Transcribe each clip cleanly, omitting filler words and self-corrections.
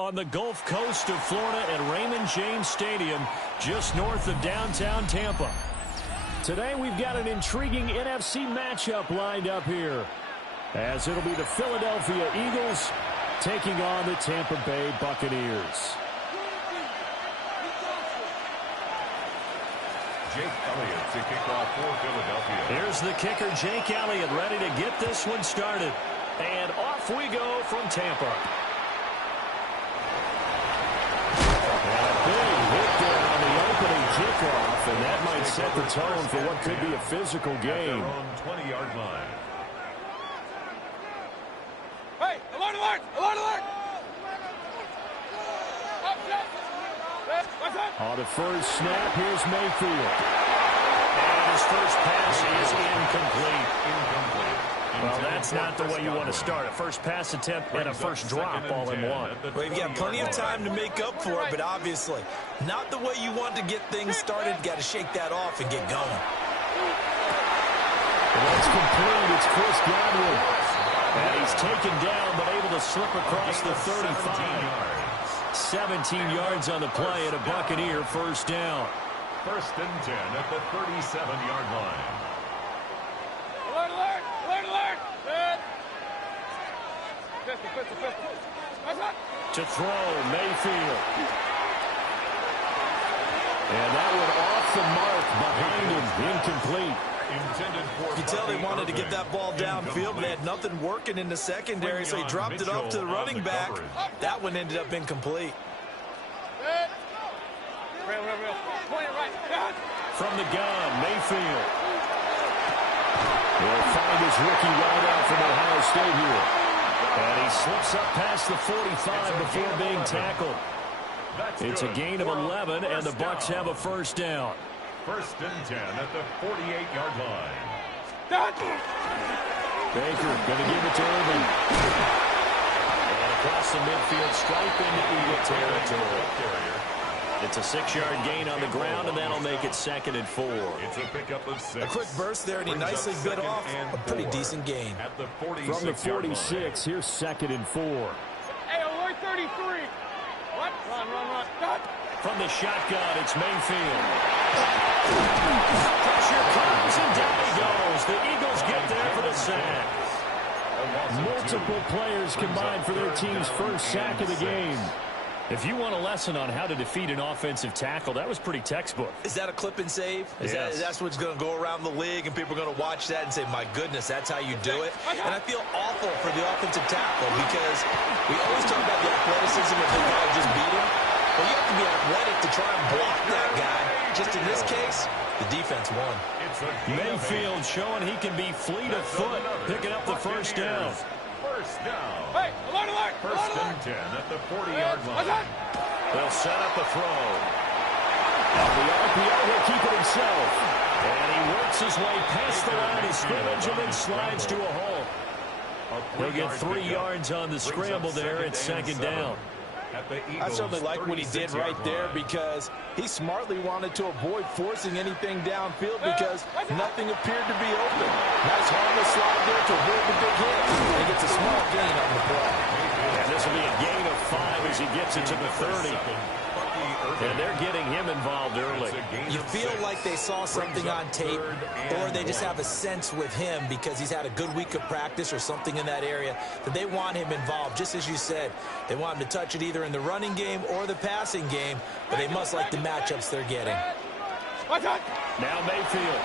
on the Gulf Coast of Florida at Raymond James Stadium, just north of downtown Tampa. Today we've got an intriguing NFC matchup lined up here, as it'll be the Philadelphia Eagles taking on the Tampa Bay Buccaneers. Jake Elliott to kick off for Philadelphia. Here's the kicker, Jake Elliott, ready to get this one started. And off we go from Tampa. And a big hit there on the opening kickoff, and that might set the tone for what could be a physical game. On 20-yard line. Hey, alert, alert, alert, alert! On the first snap, here's Mayfield. And his first pass is incomplete. Well, that's not the way you want to start. A first pass attempt and a first drop all in one. Well, you've got plenty of time to make up for it, but obviously not the way you want to get things started. Got to shake that off and get going. And that's complete. It's Chris Godwin. And he's taken down, but able to slip across the 35. 17 yards on the play and a Buccaneer first down. First and 10 at the 37-yard line. Alert, alert, alert, alert! To throw, Mayfield. And that one off the mark behind him, incomplete. You can tell they wanted to get that ball downfield, but they had nothing working in the secondary, so he dropped it off to the running back. That one ended up incomplete. From the gun, Mayfield. He'll find his rookie wideout from Ohio State here. And he slips up past the 45 before being tackled. It's a gain of 11, and the Bucs have a first down. First and 10 at the 48-yard line. Baker going to give it to Irvin. And across the midfield stripe into Eagle territory. It's a 6-yard gain on the ground, and that'll make it 2nd and 4. It's a pickup of 6. A quick burst there, and he nicely bit off a pretty decent gain. At the From the 46, here's 2nd and 4. Hey, alert 33. What? Run. Cut. From the shotgun, it's Mayfield. Pressure comes, and down he goes. The Eagles get there for the sack. Multiple players combined for their team's first sack of the game. If you want a lesson on how to defeat an offensive tackle, that was pretty textbook. Is that a clip and save? That's what's going to go around the league, and people are going to watch that and say, my goodness, that's how you do it? And I feel awful for the offensive tackle because we always talk about the athleticism of the guy who just beat him. Well, you have to be athletic to try and block that guy. Just in this case, the defense won. Mayfield showing he can be fleet of foot, picking up the first down. First down. Hey, alert, alert! First and 10 at the 40-yard line. They'll set up a throw. On the RPO, he'll keep it himself. And he works his way past the line of scrimmage and then slides to a halt. He'll get 3 yards on the scramble there at 2nd down. I certainly like what he did right there because he smartly wanted to avoid forcing anything downfield because nothing appeared to be open. Nice harmless slide there to avoid the big hit. And he gets a small gain on the play. And this will be a gain of 5 as he gets it to the 30. And they're getting him involved early. You feel like they saw something on tape, or they just have a sense with him because he's had a good week of practice or something in that area that they want him involved. Just as you said, they want him to touch it either in the running game or the passing game, but they must like the matchups they're getting. Now Mayfield.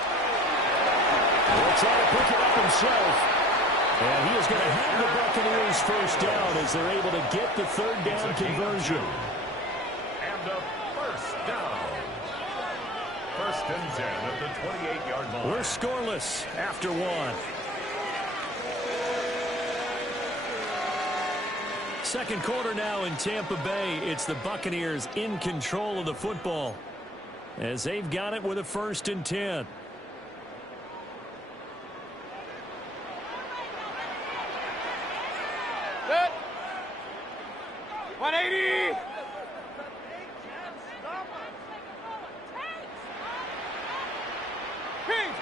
He'll try to pick it up himself. And he is going to have the Buccaneers first down as they're able to get the 3rd down conversion. And a first down. First and 10 at the 28-yard line. We're scoreless after 1. Second quarter now in Tampa Bay. It's the Buccaneers in control of the football as they've got it with a 1st and 10. Set. 180.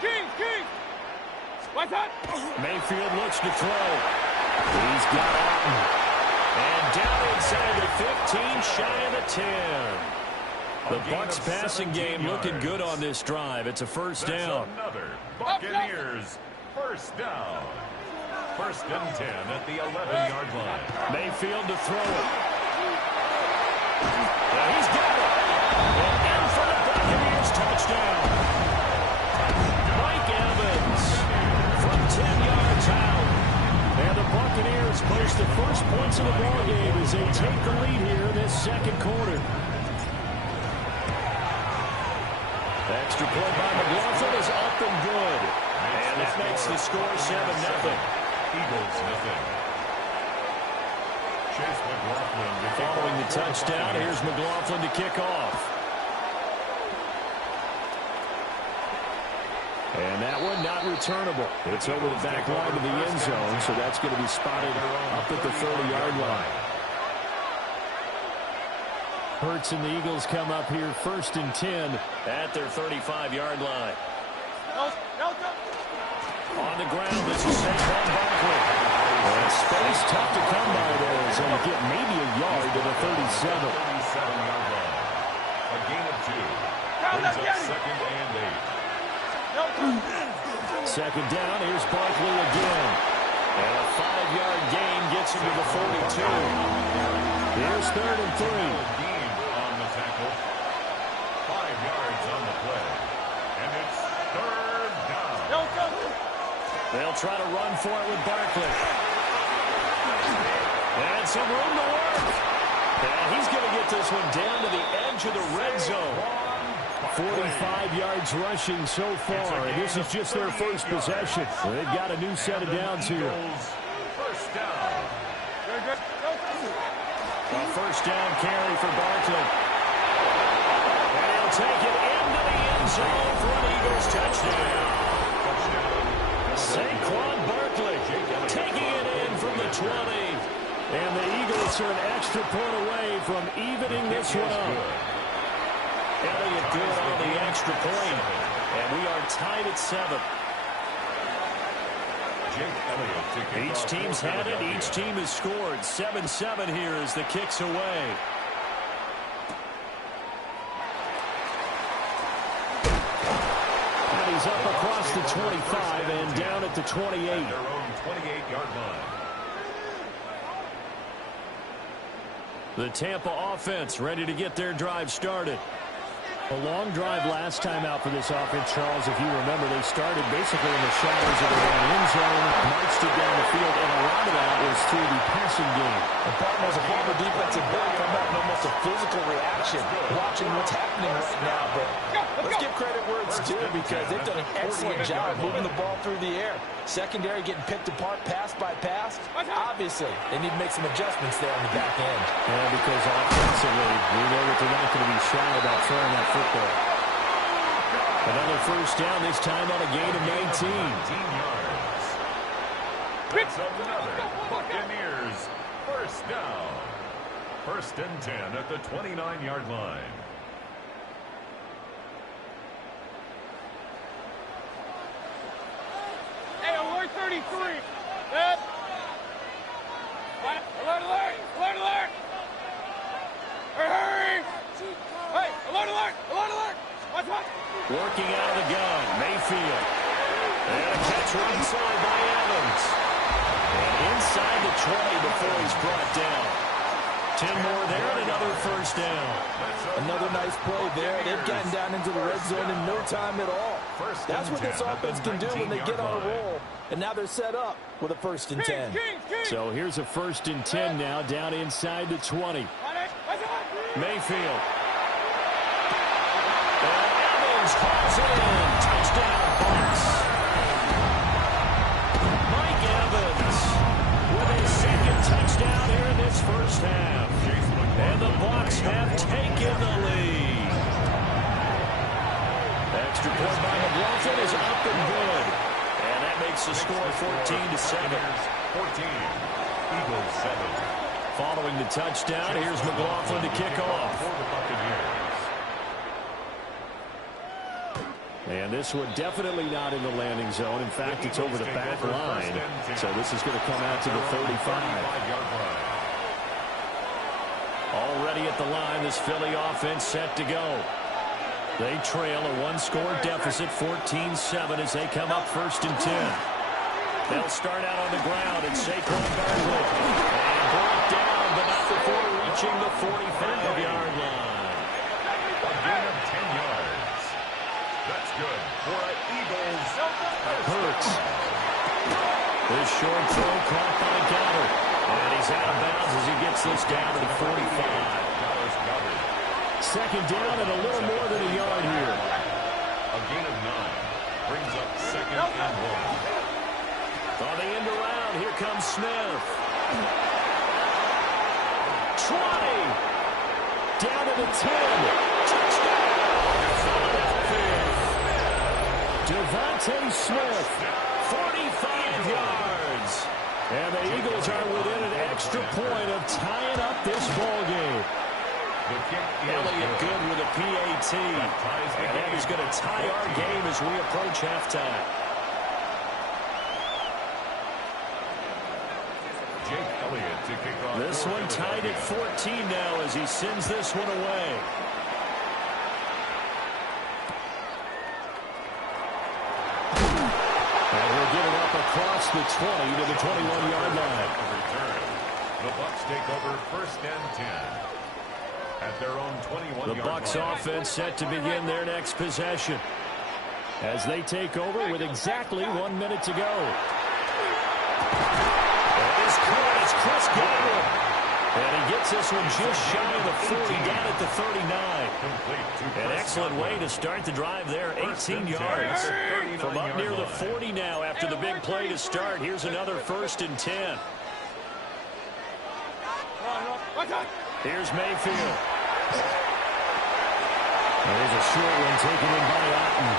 Kings. What's that? Mayfield looks to throw. He's got Alton. And down inside the 15, shy of the 10. The Bucs passing game looking good on this drive. It's a first down. Another Buccaneers first down. First and 10 at the 11-yard line. Mayfield to throw it. And he's got it. And in for the Buccaneers touchdown. Mike Evans from 10 yards out. And the Buccaneers post the first points of the ballgame as they take the lead here in this second quarter. Extra point by McLaughlin is up and good. And that makes the score 7-0. Eagles nothing. Chase McLaughlin following the touchdown. Here's McLaughlin to kick off. And that one not returnable. It's over the back line of the end zone, so that's going to be spotted up at the 30-yard line. Hurts and the Eagles come up here first and 10 at their 35-yard line. On the ground, this is Saquon Barkley. And space tough to come by there, so you get maybe a yard to the 37. 37-yard line. A gain of 2. Brings up second and 8. Second down, here's Barkley again. And a 5-yard gain gets him to the 42. Here's third and 3. Gain on the tackle. 5 yards on the play. And it's third down. They'll try to run for it with Barkley. And some room to work. And he's going to get this one down to the edge of the red zone. 45 yards rushing so far, and this is just their first possession. They've got a new set of downs here. First down. A first down carry for Barkley. And he'll take it into the end zone for an Eagles touchdown. Saquon Barkley taking it in from the 20. And the Eagles are an extra point away from evening this one up. Elliott good on the extra point. And we are tied at 7. Each team's had it. Each team has scored. 7-7 here as the kick's away. And he's up across the 25 and down at the 28. Their own 28-yard line. The Tampa offense ready to get their drive started. A long drive last time out for this offense, Charles. If you remember, they started basically in the shadows of their own end zone, marched it down the field, and a lot of that was through the passing game. And partner, as a former defensive back, I'm having almost a physical reaction watching what's happening right now. But let's give credit where it's due because they've done an excellent job moving the ball through the air. Secondary getting picked apart pass by pass. Obviously, they need to make some adjustments there on the back end. Yeah, because offensively, we know that they're not going to be shy about throwing that football. Another first down, this time on a gain of 19. 19 yards. That's another Buccaneers first down. First and 10 at the 29-yard line. Hey, alert 33. Alert, alert, alert, alert. Hurry. Hey, alert, alert, alert, alert. Watch, watch. Working out of the gun, Mayfield. And a catch right side by Evans. And inside the 20 before he's brought down. 10 more there and another first down. Another nice play there. They've gotten down into the red zone in no time at all. That's what this offense can do when they get on a roll. And now they're set up with a first and 10. So here's a first and 10 now down inside the 20. Mayfield. And Evans calls it in. Touchdown, Bucs. Mike Evans with his second touchdown here in this first half. And the Bucs have taken the lead. Extra point by McLaughlin is up and good. And that makes the score 14-7. 14. Eagles 7. Following the touchdown, here's McLaughlin to kick off. For the Buccaneers. And this one definitely not in the landing zone. In fact, it's over the back line. So this is going to come out to the 35. Already at the line, this Philly offense set to go. They trail a one-score deficit, 14-7, as they come up 1st and 10. They'll start out on the ground, and Saquon Barkley. And brought down, but not before reaching the 45-yard line. A gain of 10 yards. That's good for an Eagles. Hurts. This short throw caught by Goddard. And he's out of bounds as he gets this down to the 45. Second down and a little more than a yard here. A gain of 9 brings up 2nd and 1. On the end around, here comes Smith. 20. Down to the 10. Touchdown. Devontae Smith, 45 yards. And the Eagles are within an extra point of tying up this ball game. Elliott good with a PAT. And that is going to tie our game as we approach halftime. This one tied at 14 now as he sends this one away. And we'll get it up across the 20 to the 21-yard line. The Bucs take over 1st and 10 at their own 21-yard line. The Bucs offense set to begin their next possession as they take over with exactly 1 minute to go. It's Chris Godwin. And he gets this one just shy of the 40, down at the 39. An excellent way to start the drive there, 18 yards. From up near the 40 now after the big play to start. Here's another 1st and 10. Here's Mayfield. There's a short one taken in by Otten.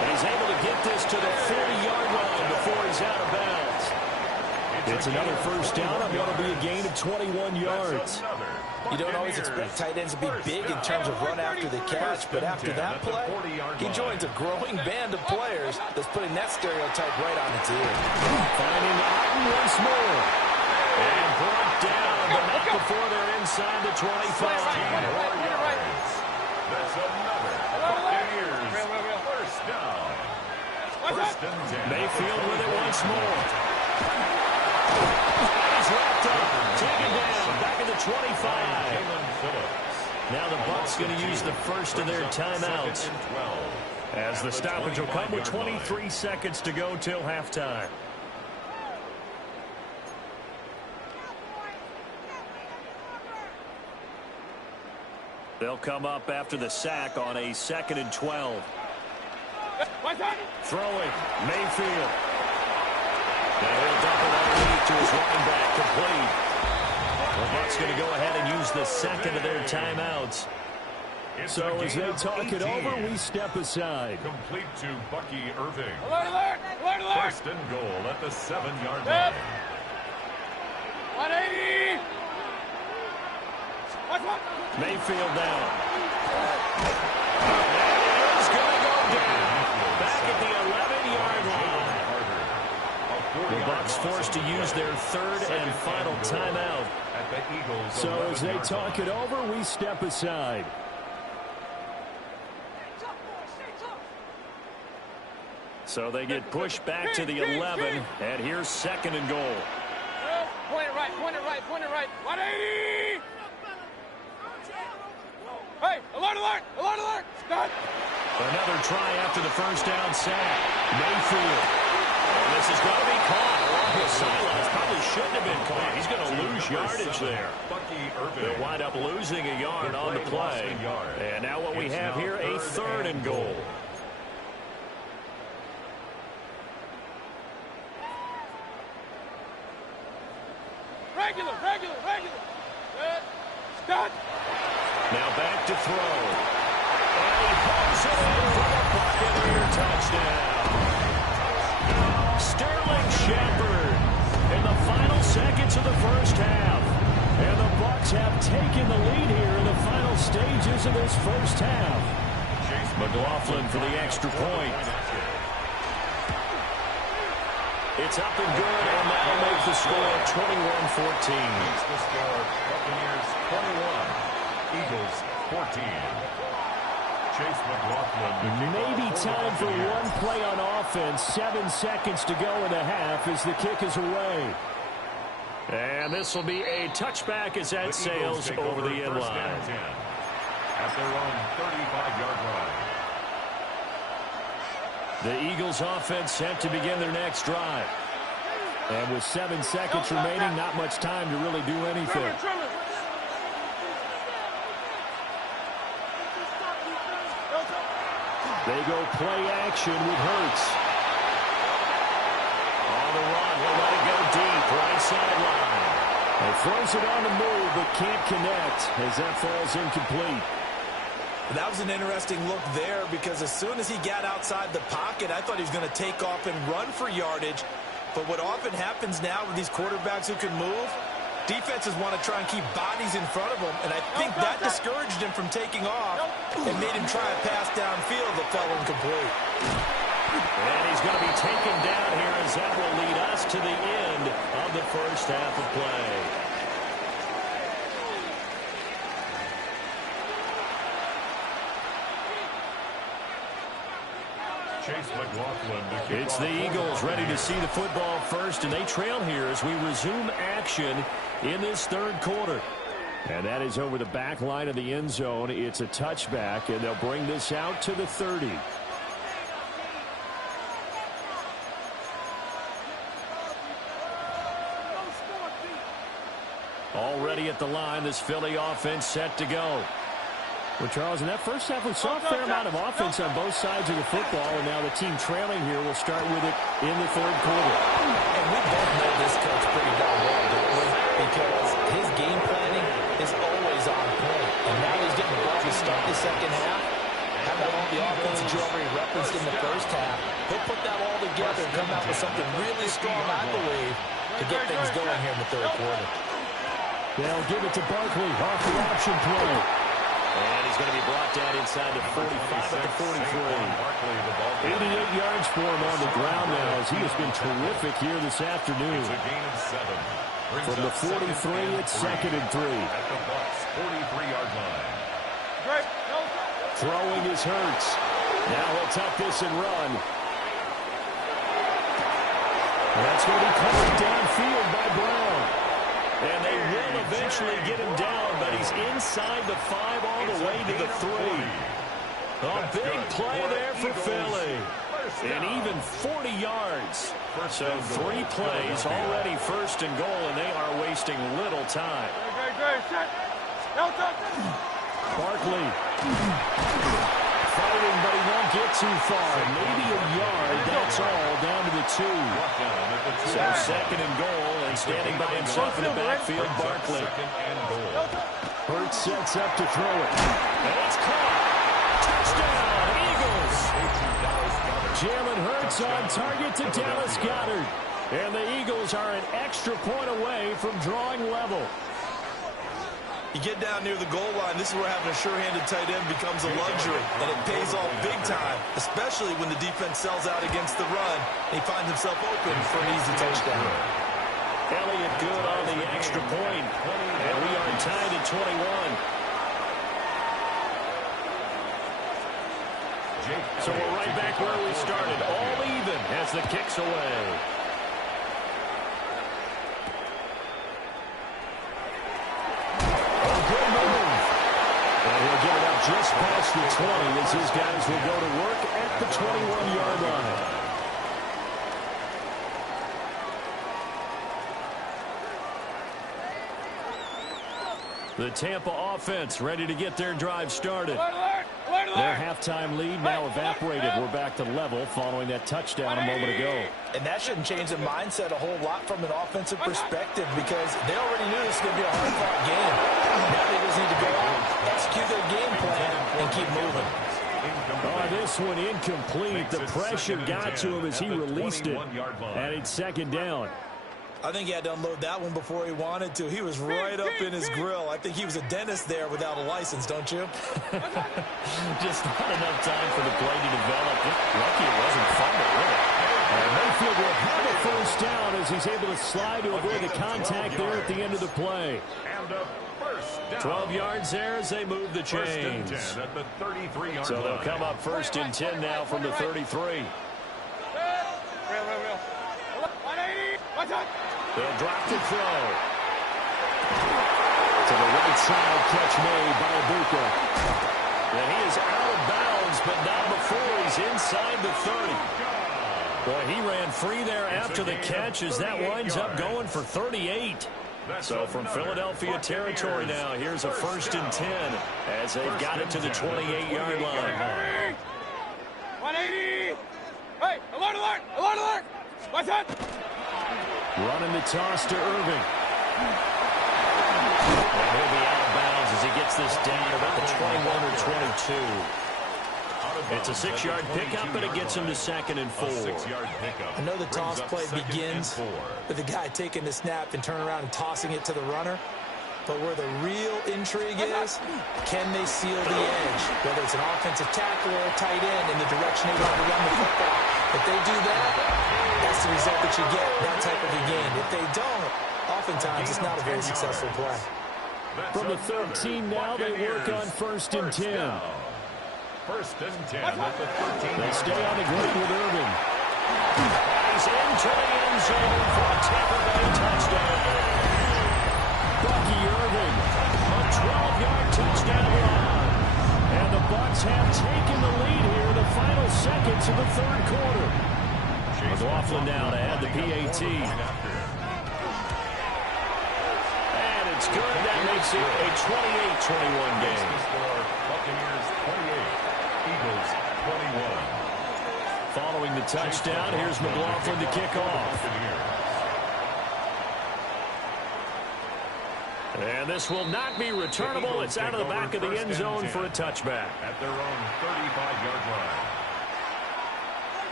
And he's able to get this to the 40-yard line before he's out of bounds. It's another 1st down. I'm going to be a gain of 21 yards. You don't always expect tight ends to be big in terms of run after the catch, but after that play, he joins a growing band of players that's putting that stereotype right on its ear. Finding Otten once more. And brought down, but not before they're inside the 25. That's another Buccaneers 1st down. 1st and 10. Mayfield with it once more. He's wrapped up, taken down, back at the 25. Now the Bucs going to use the first of their timeouts, as the stoppage will come with 23 seconds to go till halftime. They'll come up after the sack on a 2nd and 12. Throwing, Mayfield. Now he'll dump it underneath to his running back, complete. The Bucs going to go ahead and use the second of their timeouts. So as they talk it over, we step aside. Complete to Bucky Irving. Alert, alert, alert, alert. 1st and goal at the 7-yard line. 180. Mayfield down. That is going to go down. Back at the 11-yard line. The Bucs forced to use their 3rd and final timeout. So as they talk it over, we step aside. So they get pushed back to the 11, and here's 2nd and goal. Point it right, point it right, point it right. 180! Hey, alert, alert, alert, alert! Stop! Another try after the 1st down sack. Mayfield. And this is going to be caught along the sidelines. Probably shouldn't have been caught. He's going to lose yardage there. They'll wind up losing a yard on the play. And now what we have here, a 3rd and goal. Regular. Stop! Now back to throw. And he pumps it in for the Buccaneer touchdown. Sterling Shepard in the final seconds of the 1st half. And the Bucs have taken the lead here in the final stages of this 1st half. McLaughlin for the extra point. It's up and good, and that'll make the score 21-14. Makes the score Buccaneers 21, Eagles 14. Chase McLaughlin. Maybe time for one play on offense. 7 seconds to go in the half as the kick is away. And this will be a touchback as that sails over the end line. At their own 35-yard line. The Eagles offense set to begin their next drive. And with 7 seconds remaining, not much time to really do anything. They go play action with Hurts. On the run, he'll let it go deep, right sideline. He throws it on the move, but can't connect as that falls incomplete. That was an interesting look there because as soon as he got outside the pocket, I thought he was going to take off and run for yardage. But what often happens now with these quarterbacks who can move, defenses want to try and keep bodies in front of him, and I think that discouraged him from taking off and made him try a pass downfield that fell incomplete. And he's going to be taken down here as that will lead us to the end of the first half of play. Chase McLaughlin. It's the Eagles ready to see the football first, and they trail here as we resume action in this third quarter. And that is over the back line of the end zone. It's a touchback, and they'll bring this out to the 30. Already at the line, this Philly offense set to go. Well, Charles, in that first half, we saw a fair amount of offense on both sides of the football, and now the team trailing here will start with it in the third quarter. And we both know this coach pretty darn well, don't we? Because his game planning is always on point. And now he's getting the ball to start the second half. How about all the offense that you already referenced in the first half? He'll put that all together and come out with something really strong, I believe, to get things going here in the third quarter. They'll give it to Barkley off the option play. And he's going to be brought down inside the 45 at the 43. 88 yards for him on the ground now as he has been terrific here this afternoon. From the 43, it's 2nd and 3. At the Bucs 43-yard line. Throwing is Hurts. Now he'll tuck this and run. And that's going to be covered downfield by Brown. And they will eventually get him down, but he's inside the 5 all the way to the 3. A big play there for Philly. And even 40 yards. So 3 plays already first and goal, and they are wasting little time. Barkley fighting, but he won't get too far. Maybe a yard, that's all, down to the 2. So 2nd and goal, and standing by himself in the backfield, Barkley. Hurts sets up to throw it. And it's caught. Touchdown, Eagles. Jalen Hurts on target to Dallas Goedert. And the Eagles are an extra point away from drawing level. You get down near the goal line, this is where having a sure-handed tight end becomes a luxury, and it pays off big time, especially when the defense sells out against the run, and he finds himself open for an easy touchdown. Elliott good on the extra point, and we are tied at 21. So we're right back where we started, all even as the kick's away. Just past the 20 as his guys will go to work at the 21-yard line. The Tampa offense ready to get their drive started. Their halftime lead now evaporated. We're back to level following that touchdown a moment ago. And that shouldn't change the mindset a whole lot from an offensive perspective because they already knew this was going to be a hard-fought game. Now they just need to go out, execute their game plan, and keep moving. Oh, this one incomplete. The pressure got to him as he released it. And it's 2nd down. I think he had to unload that one before he wanted to. He was right up in his grill. I think he was a dentist there without a license, don't you? Just not enough time for the play to develop. Lucky it wasn't fumble, really. And Mayfield will have it first down as he's able to slide to avoid the contact there at the end of the play. And a first down. 12 yards there as they move the chains. First and 10 at the 33-yard So they'll line. come up first and 10 now from the 33. They'll drop the throw. To the right side, catch made by Ibuka. And he is out of bounds, but not before he's inside the 30. Boy, he ran free there after the catch as that winds up going for 38. So from Philadelphia territory now, here's a first and 10 as they've got it to the 28-yard line. 180! Hey, alert, alert, alert, alert! What's that? Running the toss to Irving. And he'll be out of bounds as he gets this down about the 21 or 22. It's a 6-yard pickup, and it gets him to 2nd and 4. I know the toss play begins with the guy taking the snap and turning around and tossing it to the runner. But where the real intrigue is, can they seal the edge? Whether it's an offensive tackle or a tight end in the direction they want to run the football. If they do that, that's the result that you get, that type of a game. If they don't, oftentimes it's not a very successful play. From the 13 now, they work on first and 10. First and 10 at the 13. They stay on the ground with Irving. He's into the end zone for a Tampa Bay touchdown. Bucky Irving, a 12-yard touchdown run. And the Bucs have taken the lead here in the final seconds of the third quarter. McLaughlin now to add the PAT. And it's good. That makes it a 28-21 game. Buccaneers 28. Eagles 21. Following the touchdown, here's McLaughlin to kick off. And this will not be returnable. It's out of the back of the end zone for a touchback. At their own 35-yard line.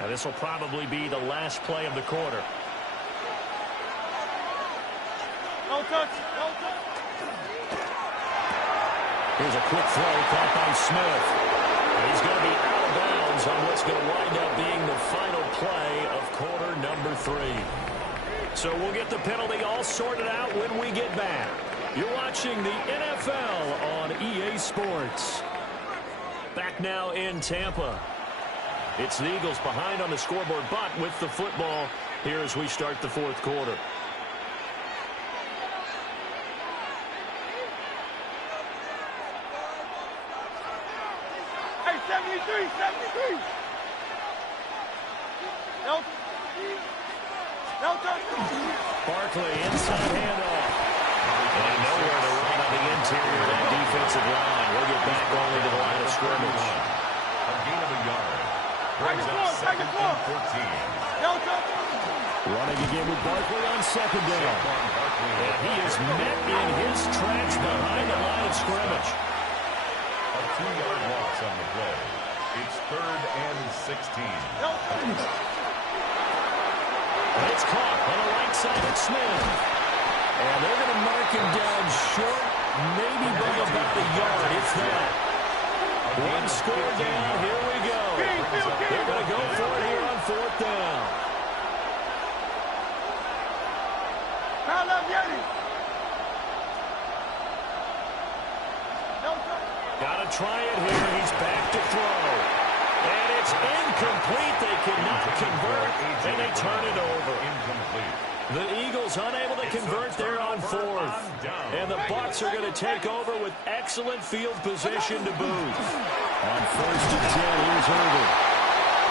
And this will probably be the last play of the quarter. No touch, no touch. Here's a quick throw caught by Smith. And he's going to be out of bounds on what's going to wind up being the final play of quarter number 3. So we'll get the penalty all sorted out when we get back. You're watching the NFL on EA Sports. Back now in Tampa. It's the Eagles behind on the scoreboard, but with the football here as we start the fourth quarter. Hey, 73! No. No touch. Barkley, inside handoff. And nowhere to run on the interior of that defensive line. We'll get back only to the line of scrimmage. A gain of a yard. Brings up 2nd and 14. No touch. Running again with Barkley on 2nd down. And he is met in his tracks behind the line of scrimmage. A 2-yard loss on the play. It's 3rd and 16. No. And it's caught on the right side of Smith. And they're going to mark him down short, maybe by about a yard, if that. One score down, here we go. They're going to go for it here on 4th down. Foul up, Yeti. No touch. Got to try it here. He's back to throw. And it's incomplete. They cannot convert, and they turn it over. Incomplete. The Eagles unable to convert there on 4th. And the Bucs are going to take over with excellent field position to boot. On 1st and 10, here's Irving.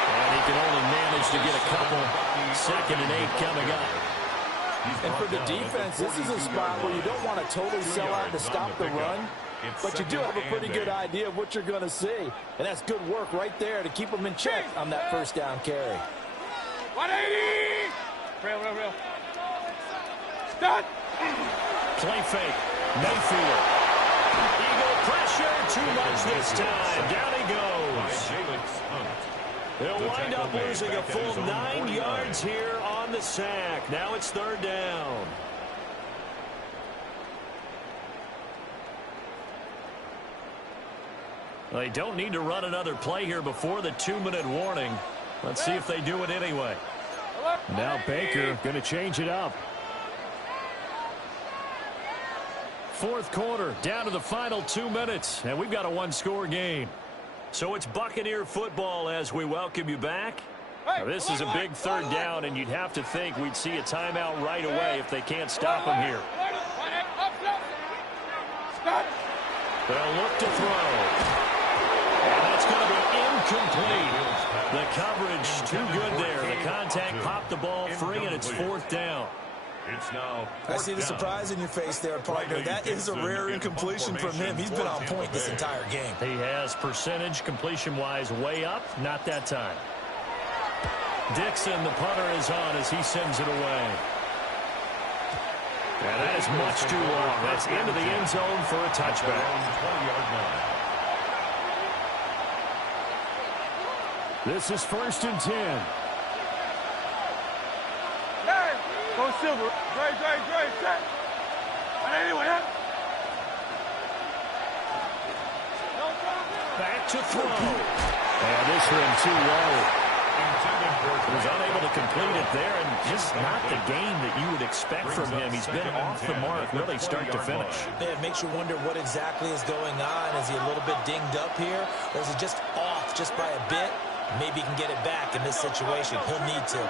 And he can only manage to get a couple. 2nd and 8 coming up. And for the defense, this is a spot where you don't want to totally sell out to stop the run, but you do have a pretty good idea of what you're going to see. And that's good work right there to keep them in check on that first down carry. 180! Real. Stop! Play fake. Mayfield. Eagle pressure. Too much this time. Down he goes. They'll wind up losing a full 9 yards here on the sack. Now it's 3rd down. They don't need to run another play here before the 2-minute warning. Let's see if they do it anyway. Now Baker going to change it up. Fourth quarter, down to the final 2 minutes, and we've got a one-score game. So it's Buccaneer football as we welcome you back. Now, this is a big third down, and you'd have to think we'd see a timeout right away if they can't stop them here. They'll look to throw. And that's going to be incomplete. The coverage too good there. The contact popped the ball free, and it's fourth down. It's now I see the surprise in your face there, partner. That is a rare incompletion from him. He's been on point this entire game. He has percentage completion-wise way up. Not that time. Dixon, the punter, is on as he sends it away. And that is much too long. That's into the end zone for a touchback. This is 1st and 10. Go Silver. Dre, set. Back to throw. And this one too low. He was unable to complete it there, and just not the game that you would expect from him. He's been off the mark really start to finish. Yeah, it makes you wonder what exactly is going on. Is he a little bit dinged up here, or is he just off just by a bit? Maybe he can get it back in this situation. He'll need to.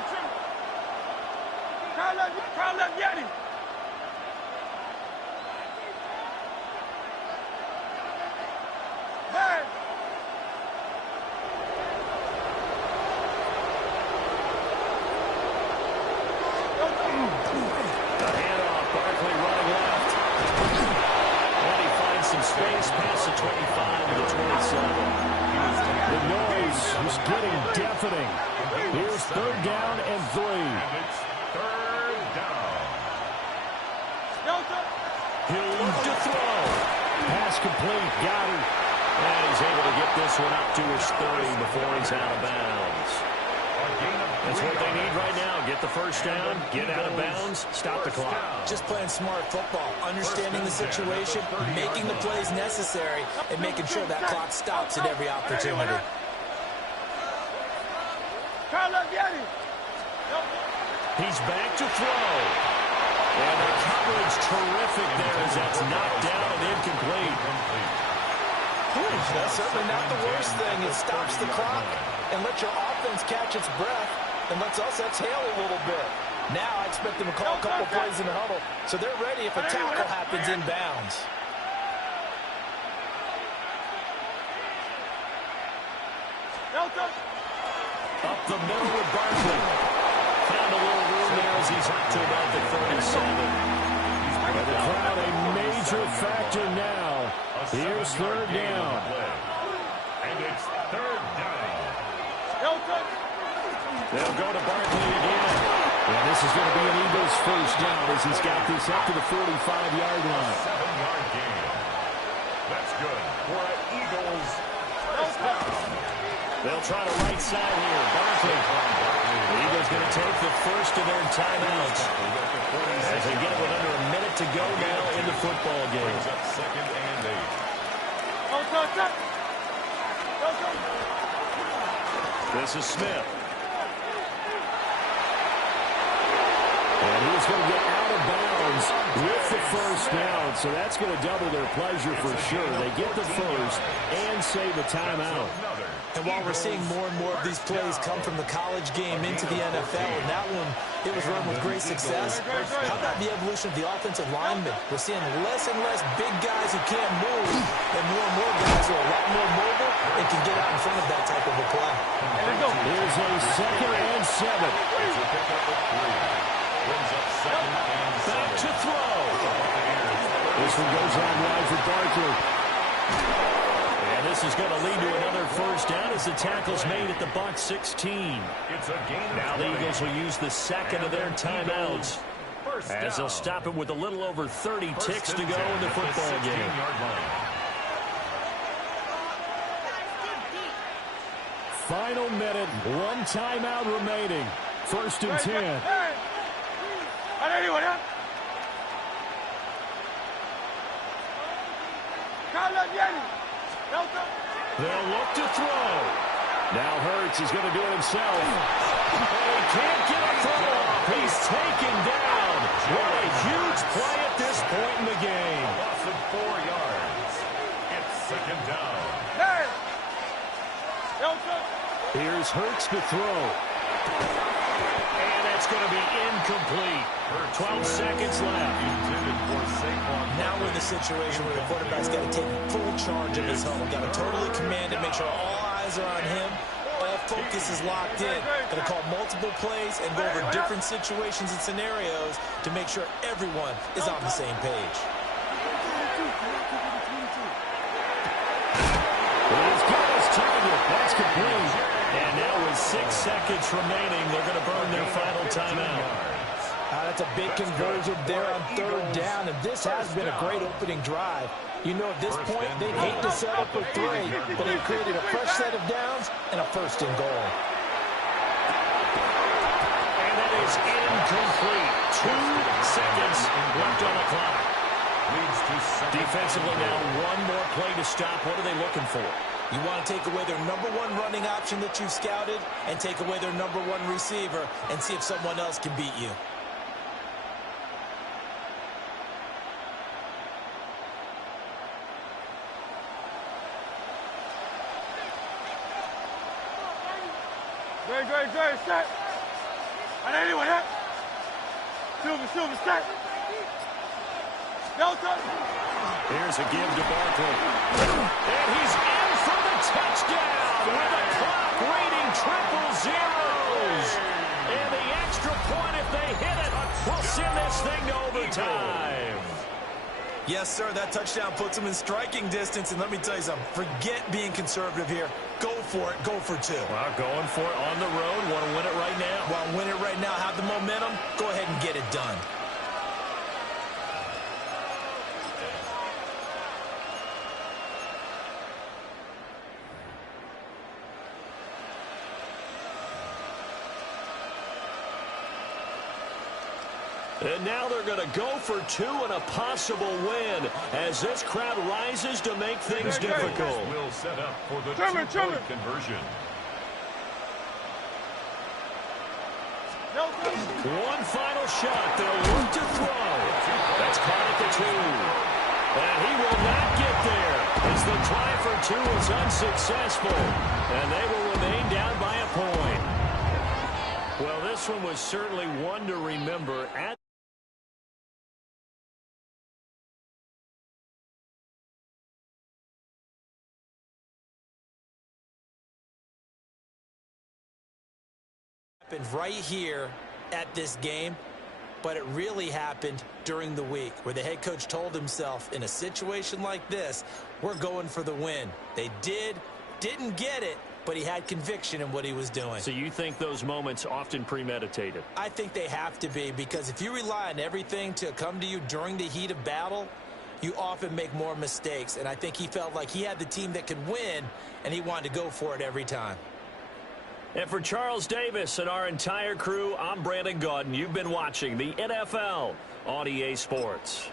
Crowd left Yeti. Hey! The handoff, Barkley running left. And he finds some space past the 25 to the 27. The noise is getting deafening. Here's third down and 3. It's third down. He'll look to throw. Pass complete, got it. And he's able to get this one up to his 30 before he's out of bounds. That's what they need right now. Get the first down, get out of bounds, stop the clock. Just playing smart football, understanding the situation, making the plays necessary, and making sure that clock stops at every opportunity. He's back to throw. And the coverage terrific there as that's knocked down and incomplete. That's certainly not the worst thing. It stops the clock and lets your offense catch its breath and lets us exhale a little bit. Now I expect them to call a couple plays in the huddle so they're ready if a tackle happens in bounds. Up the middle with Barkley. Found a little room there as he's up to about the 37. But the crowd a major factor now. Here's third down. And it's third down. They'll go to Barkley again. And this is going to be an Eagles first down as he's got this up to the 45-yard line. 7-yard gain. That's good for an Eagles first down. They'll try to right side here. Barkley. The Eagles going to take the first of their timeouts as they get it with under a minute to go now in the football game. Brings up 2nd and 8. This is Smith. And he's going to get out of bounds with the first down. So that's going to double their pleasure for sure. They get the first and save a timeout. And while we're seeing more and more of these plays come from the college game into the NFL, and that one, it was run with great success, how about the evolution of the offensive linemen? We're seeing less and less big guys who can't move, and more guys who are a lot more mobile and can get out in front of that type of a play. Here's a 2nd and 7. It's a pickup of 3. Brings up 2nd and 7. Back to throw. This one goes on wide for Barkley. And this is going to lead to another first down as the tackle's made at the Bucs 16. It's a gain. Now the Eagles will use the second of their timeouts as they'll stop it with a little over 30 ticks to go in the football game. Final minute, one timeout remaining. 1st and 10. They'll look to throw. Now Hurts is going to do it himself. And he can't get a throw off. He's taken down. What a huge play at this point in the game. Loss of 4 yards. It's second down. Hey! Here's Hurts to throw. And that's going to be incomplete. 12 seconds left. Now we're in the situation where the quarterback's got to take full charge of his home. Got to totally command it, make sure all eyes are on him. All focus is locked in. Got to call multiple plays and go over different situations and scenarios to make sure everyone is on the same page. He's got his target. That's complete. And now with 6 seconds remaining, they're going to burn their final timeout. That's a big conversion there on 3rd down, and this has been a great opening drive. You know, at this point, they hate to settle for 3, but they've created a fresh set of downs and a 1st and goal. And that is incomplete. 2 seconds left on the clock. Defensively now, one more play to stop. What are they looking for? You want to take away their number 1 running option that you've scouted and take away their number 1 receiver and see if someone else can beat you. Very, set. And anyone hit. Silver, set. Delta. Here's a give to Barkley. And he's in for the touchdown with a clock reading triple zeros. And the extra point, if they hit it, will send this thing to overtime. Yes, sir, that touchdown puts them in striking distance. And let me tell you something, forget being conservative here. Go for it, go for 2. Well, going for it on the road. Want to win it right now. Want to win it right now, have the momentum, go ahead and get it done. And now they're going to go for 2 and a possible win as this crowd rises to make things difficult. Will set up for the 2-point conversion. One final shot. They'll look to throw. That's caught at the 2. And he will not get there as the try for 2 is unsuccessful. And they will remain down by a point. Well, this one was certainly one to remember. Happened right here at this game, but it really happened during the week where the head coach told himself, in a situation like this, we're going for the win. They didn't get it, but he had conviction in what he was doing. So you think those moments often premeditated? I think they have to be, because if you rely on everything to come to you during the heat of battle, you often make more mistakes. And I think he felt like he had the team that could win, and he wanted to go for it every time. And for Charles Davis and our entire crew, I'm Brandon Gaudin. You've been watching the NFL on EA Sports.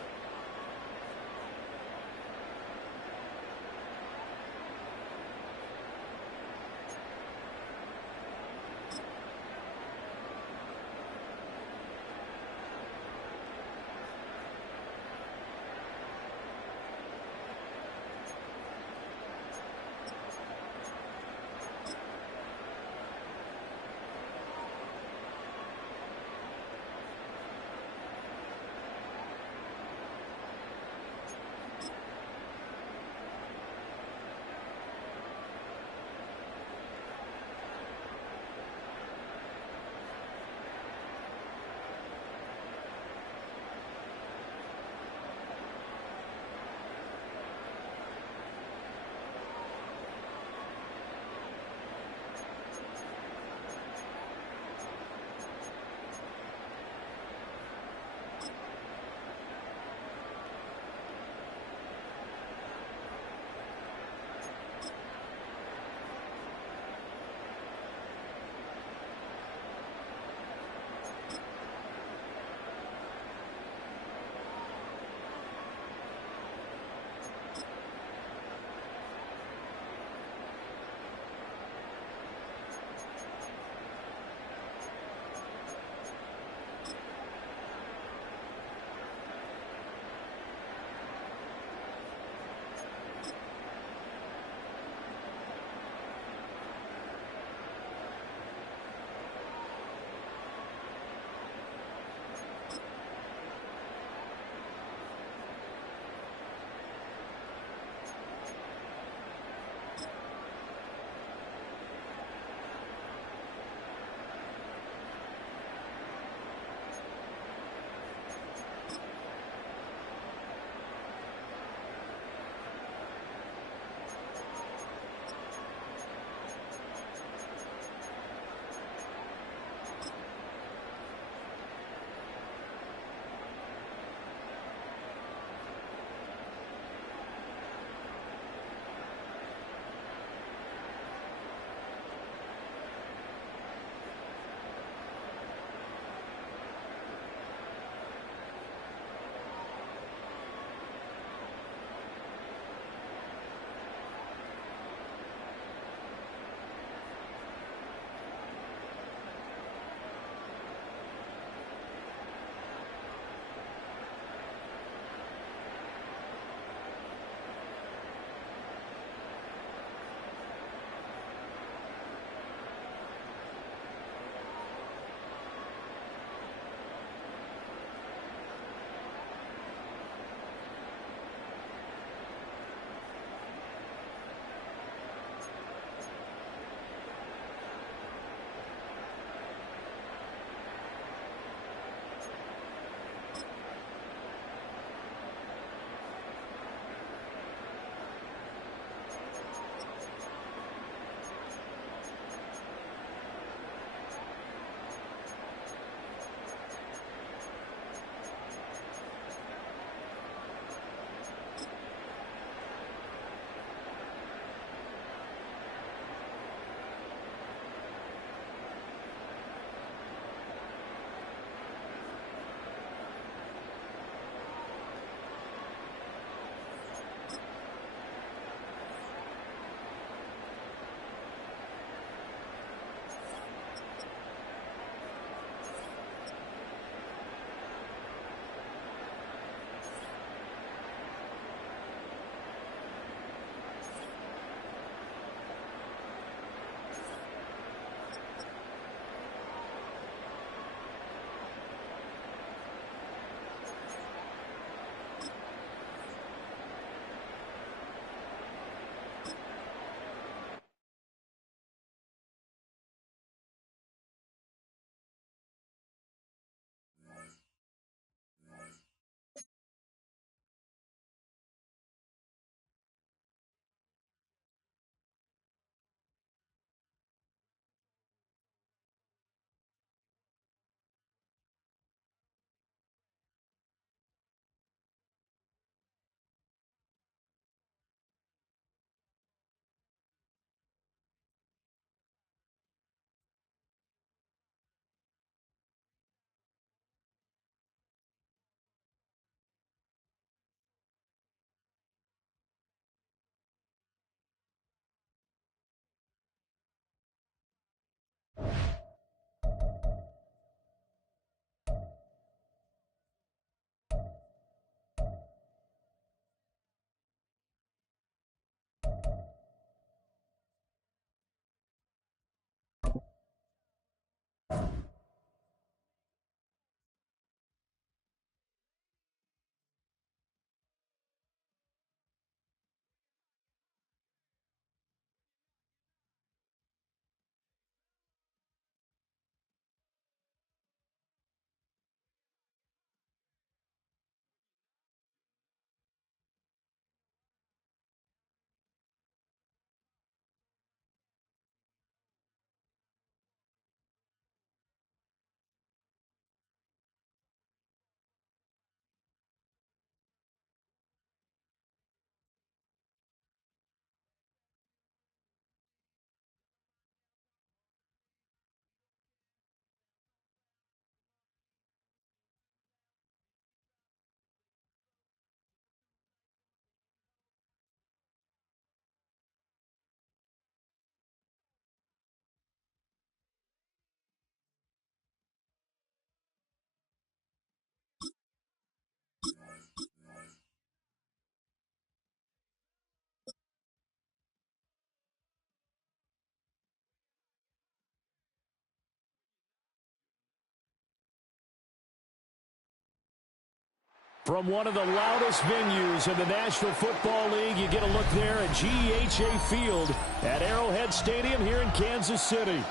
From one of the loudest venues in the National Football League, you get a look there at GEHA Field at Arrowhead Stadium here in Kansas City.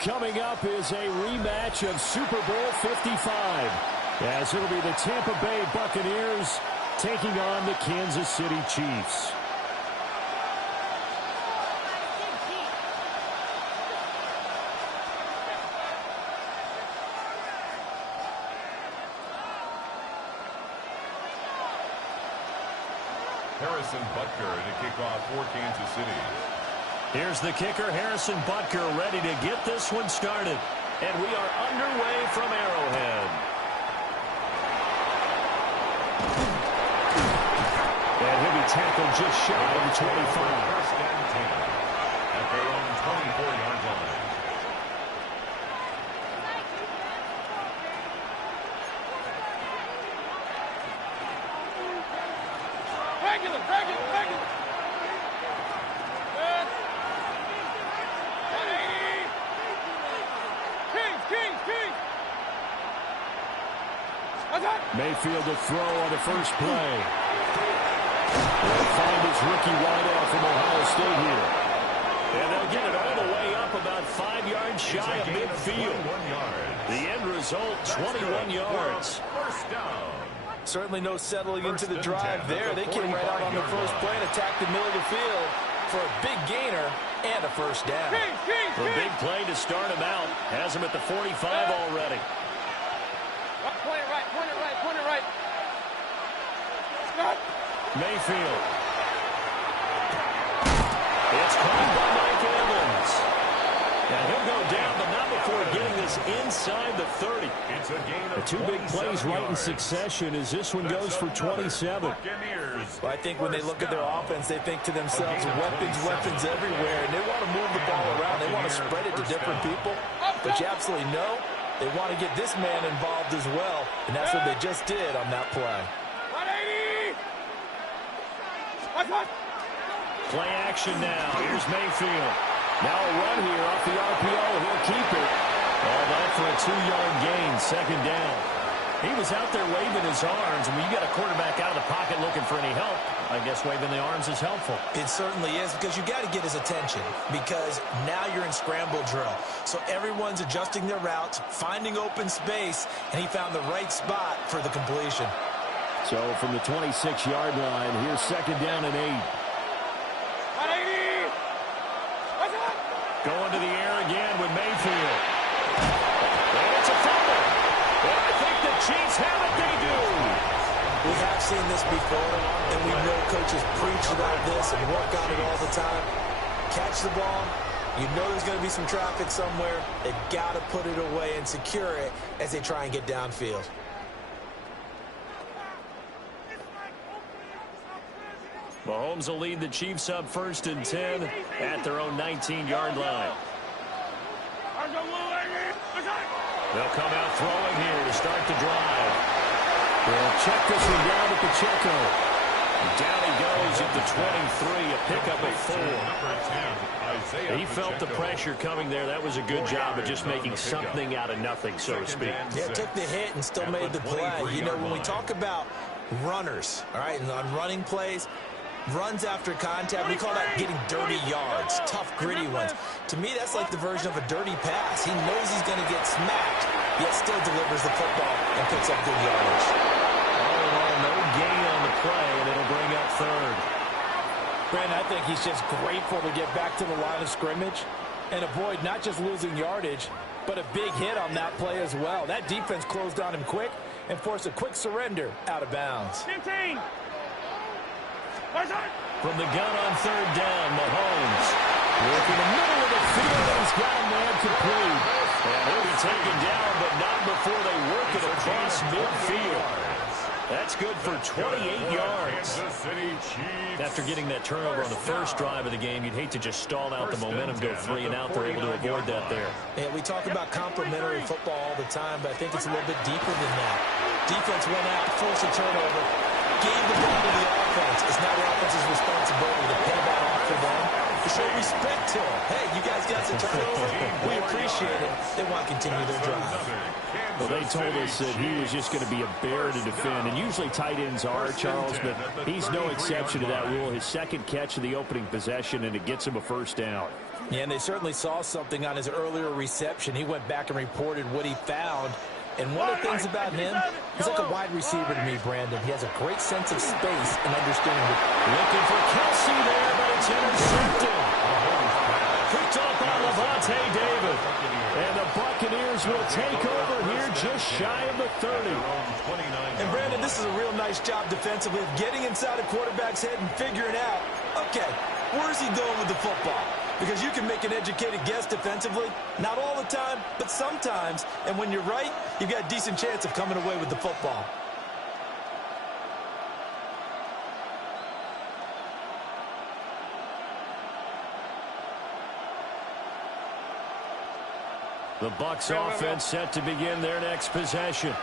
Coming up is a rematch of Super Bowl 55, as it'll be the Tampa Bay Buccaneers taking on the Kansas City Chiefs. Harrison Butker to kick off for Kansas City. Here's the kicker, Harrison Butker, ready to get this one started. And we are underway from Arrowhead. And he'll be tackled just shy of the 25. First and 10 at their own 24-yard line. Regular. Good. 180. Kings. Mayfield to throw on the first play. They'll find his rookie wideout from Ohio State here. And they'll get it all the way up about 5 yards shy of midfield. The end result, 21 yards. First down. Certainly no settling into the drive there. They came right out on the first play and attacked the middle of the field for a big gainer and a first down. A big play to start him out. Has him at the 45 already. Point it right. Stop. Mayfield. It's caught by Mike Evans. Now he'll go down, but not before getting this inside the 30. It's a gain The of two big plays right in yards. succession as this one goes for 27. Buccaneers. Well, I think when they look at their offense, they think to themselves, weapons everywhere, and they want to move the ball around. They want to spread it to different people, but you absolutely know they want to get this man involved as well, and that's what they just did on that play. 180. Play action now. Here's Mayfield. Now a run here off the RPO. He'll keep it. All that for a 2-yard gain, second down. He was out there waving his arms, and when you got a quarterback out of the pocket looking for any help, I guess waving the arms is helpful. It certainly is, because you got to get his attention, because now you're in scramble drill. So everyone's adjusting their routes, finding open space, and he found the right spot for the completion. So from the 26-yard line, here's second down and 8. 180. Going to the air again with Mayfield. And it's a fumble. And I think the Chiefs have it. They do. We have seen this before, and we know coaches preach about this and work on it all the time. Catch the ball. You know there's going to be some traffic somewhere. They've got to put it away and secure it as they try and get downfield. Mahomes will lead the Chiefs up first and 10 at their own 19-yard line. They'll come out throwing here to start the drive. They'll check this one down at Pacheco. Down he goes at the 23, a pickup of 4. He felt the pressure coming there. That was a good job of just making something out of nothing, so to speak. Yeah, took the hit and still made the play. You know, when we talk about runners, all right, and on running plays, runs after contact, we call that getting dirty yards, tough, gritty ones. To me, that's like the version of a dirty pass. He knows he's going to get smacked, yet still delivers the football and picks up good yardage. All in all, no gain on the play, and it'll bring up third. Brandon, I think he's just grateful to get back to the line of scrimmage and avoid not just losing yardage, but a big hit on that play as well. That defense closed on him quick and forced a quick surrender out of bounds. 15. From the gun on third down, Mahomes. Working the middle of the field, and he's got a man complete. And he'll be taken down, but not before they work it across midfield. That's good for 28 yards. After getting that turnover on the first drive of the game, you'd hate to just stall out the momentum, go 3 and out. They're able to avoid that there. Yeah, we talk about complementary football all the time, but I think it's a little bit deeper than that. Defense went out, forced a turnover, gave the ball to the offense. It's now the offense's responsibility to pay that off for them, to show respect to them. Hey, you guys got some turnover. We appreciate it. They want to continue their drive. Well, they told us that he was just going to be a bear to defend, and usually tight ends are, Charles, but he's no exception to that rule. His second catch of the opening possession, and it gets him a first down. Yeah, and they certainly saw something on his earlier reception. He went back and reported what he found. And one of the things about him, he's like a wide receiver to me, Brandon. He has a great sense of space and understanding. Looking for Kelsey there, but it's intercepted. Picked up on Levante David. And the Buccaneers will take over here just shy of the 30. And, Brandon, this is a real nice job defensively of getting inside a quarterback's head and figuring out, okay, where's he going with the football? Because you can make an educated guess defensively. Not all the time, but sometimes. And when you're right, you've got a decent chance of coming away with the football. The Bucs offense set to begin their next possession.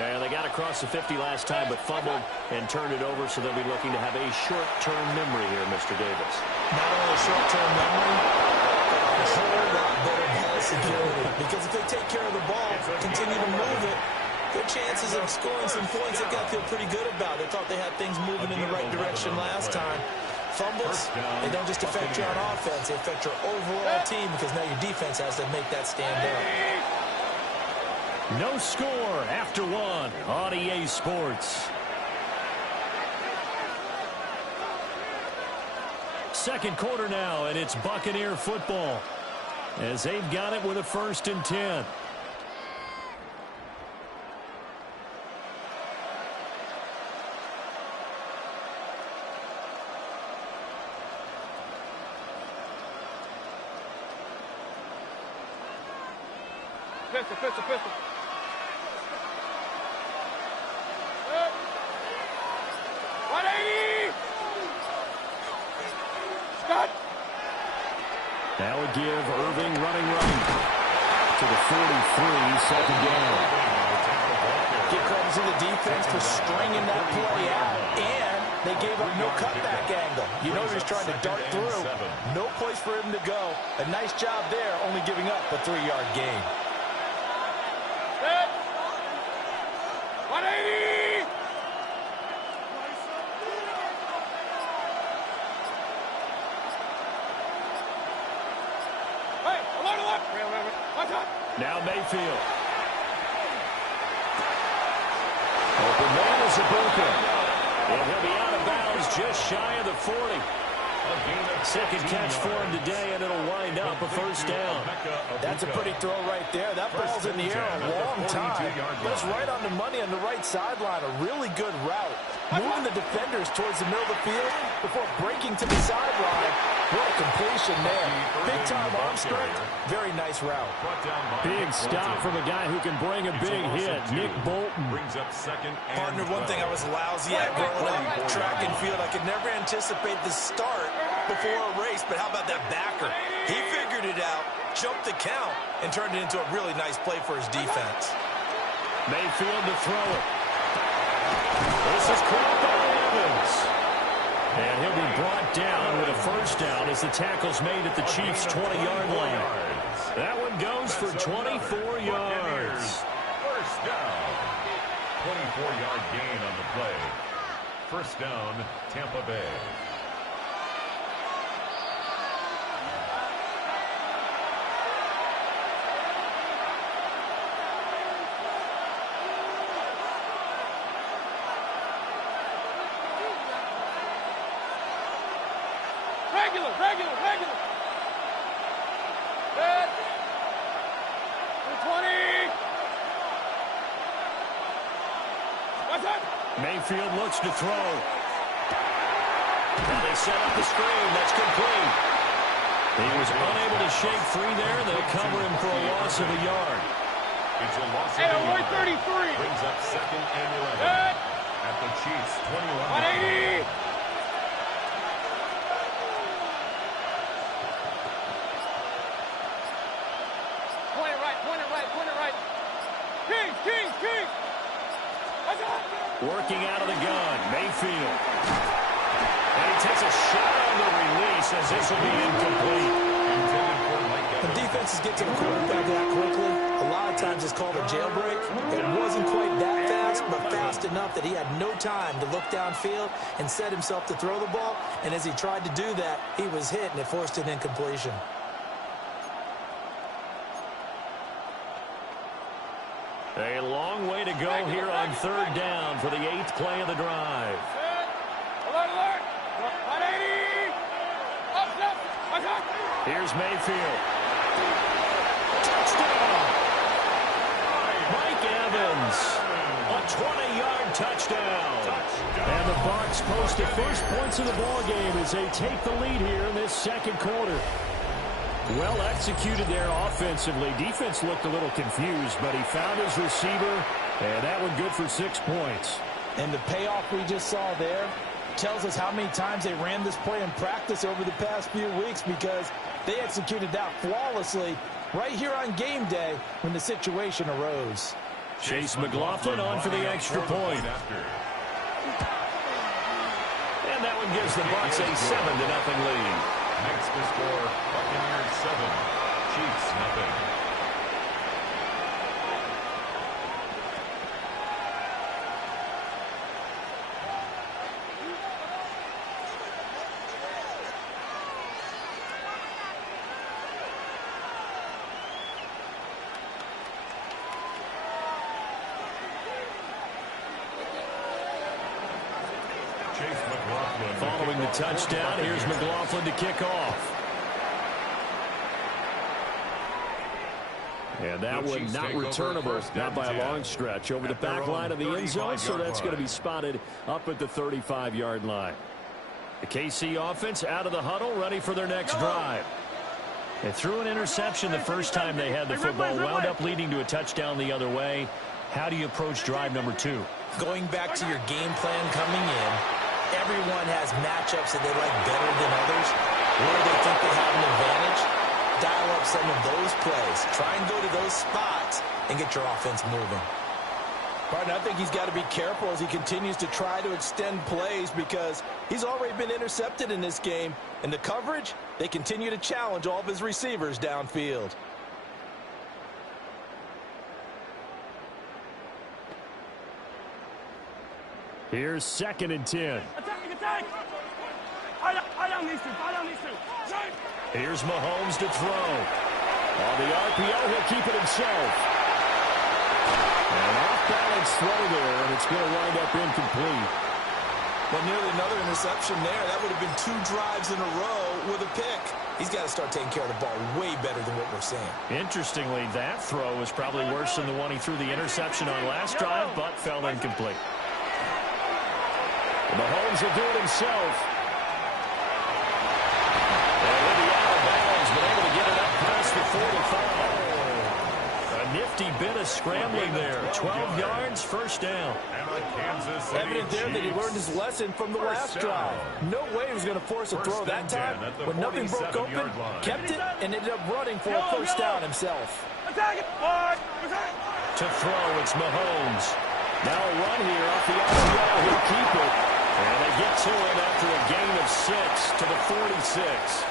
And they got across the 50 last time, but fumbled and turned it over, so they'll be looking to have a short-term memory here, Mr. Davis. Not only a short-term memory, but a whole lot better ball security. Because if they take care of the ball, continue to move it, their chances of scoring some points, they've got to feel pretty good about. They thought they had things moving in the right direction last time. Fumbles, they don't just affect you on offense, they affect your overall team, because now your defense has to make that stand up. No score after one on EA Sports. Second quarter now, and it's Buccaneer football as they've got it with a 1st and 10. Pistol, pistol, pistol. 180! Scott! That would give Irving running to the 43, second down. Give credit to the defense for stringing that play out, and they gave up no cutback angle. You know he was trying to dart through. No place for him to go. A nice job there, only giving up a 3-yard gain. 180! Hey, along the left. Watch out. Now Mayfield. Open man is Ibuka. And he'll be out of bounds just shy of the 40. Second catch for him today, and it'll wind up a first down. That's a pretty throw right there. That ball's in the air a long time. But it's right on the money on the right sideline. A really good route. Moving the defenders towards the middle of the field before breaking to the sideline. What a completion there. Big-time arm strength. Very nice route. Big stop from a guy who can bring a big hit. Nick Bolton. Partner, one thing I was lousy at growing up, track and field. I could never anticipate the start before a race, but how about that backer? He figured it out, jumped the count, and turned it into a really nice play for his defense. Mayfield to throw it. This is caught by Evans. And he'll be brought down with a first down as the tackle's made at the Chiefs' 20-yard line. That one goes for 24 yards. First down. 24-yard gain on the play. First down, Tampa Bay. Regular. Set. 20. What's that? Mayfield looks to throw. And they set up the screen. That's complete. He was unable to shake free there. They'll cover him for a loss of a yard. It's a loss of a yard. 33. Brings up 2nd and 11. Set. At the Chiefs' 21. 180. Point it right. King. Working out of the gun, Mayfield. And he takes a shot on the release as this will be incomplete. When defenses get to the quarterback that quickly, a a lot of times it's called a jailbreak. It wasn't quite that fast, but fast enough that he had no time to look downfield and set himself to throw the ball. And as he tried to do that, he was hit, and it forced an incompletion. A long way to go here on 3rd down for the 8th play of the drive. Alert, alert! 180! Up. Here's Mayfield. Touchdown! Mike Evans. A 20-yard touchdown. And the Bucs post the first points of the ball game as they take the lead here in this 2nd quarter. Well executed there offensively. Defense looked a little confused, but he found his receiver, and that one good for 6 points. And the payoff we just saw there tells us how many times they ran this play in practice over the past few weeks, because they executed that flawlessly right here on game day when the situation arose. Chase McLaughlin on for the extra point. And that one gives the Bucs a 7-0 lead. Next to score, Buccaneers 7, Chiefs nothing. Following the touchdown, here's McLaughlin to kick off. And that one not returnable, not by a long stretch, over the back line of the end zone, so that's going to be spotted up at the 35-yard line. The KC offense out of the huddle, ready for their next drive. They threw an interception the first time they had the football, wound up leading to a touchdown the other way. How do you approach drive number 2? Going back to your game plan coming in, everyone has matchups that they like better than others, where they think they have an advantage. Dial up some of those plays. Try and go to those spots and get your offense moving. Right, I think he's got to be careful as he continues to try to extend plays, because he's already been intercepted in this game. And the coverage, they continue to challenge all of his receivers downfield. Here's 2nd and 10. Attack! High down these two. Here's Mahomes to throw. On the RPO, he'll keep it himself. An off-balance throw there, and it's going to wind up incomplete. Well, nearly another interception there. That would have been 2 drives in a row with a pick. He's got to start taking care of the ball way better than what we're seeing. Interestingly, that throw was probably worse than the one he threw the interception on last drive, but fell incomplete. Mahomes will do it himself. And with the out of bounds, but able to get it up past the 45. A nifty bit of scrambling there. 12 yards, first down. Evident there that he learned his lesson from the last drive. No way he was going to force a throw that time. When nothing broke open, kept it, and ended up running for a first down himself. To throw, it's Mahomes. Now a run here off the RPO. He'll keep it. And they get to him after a gain of 6 to the 46.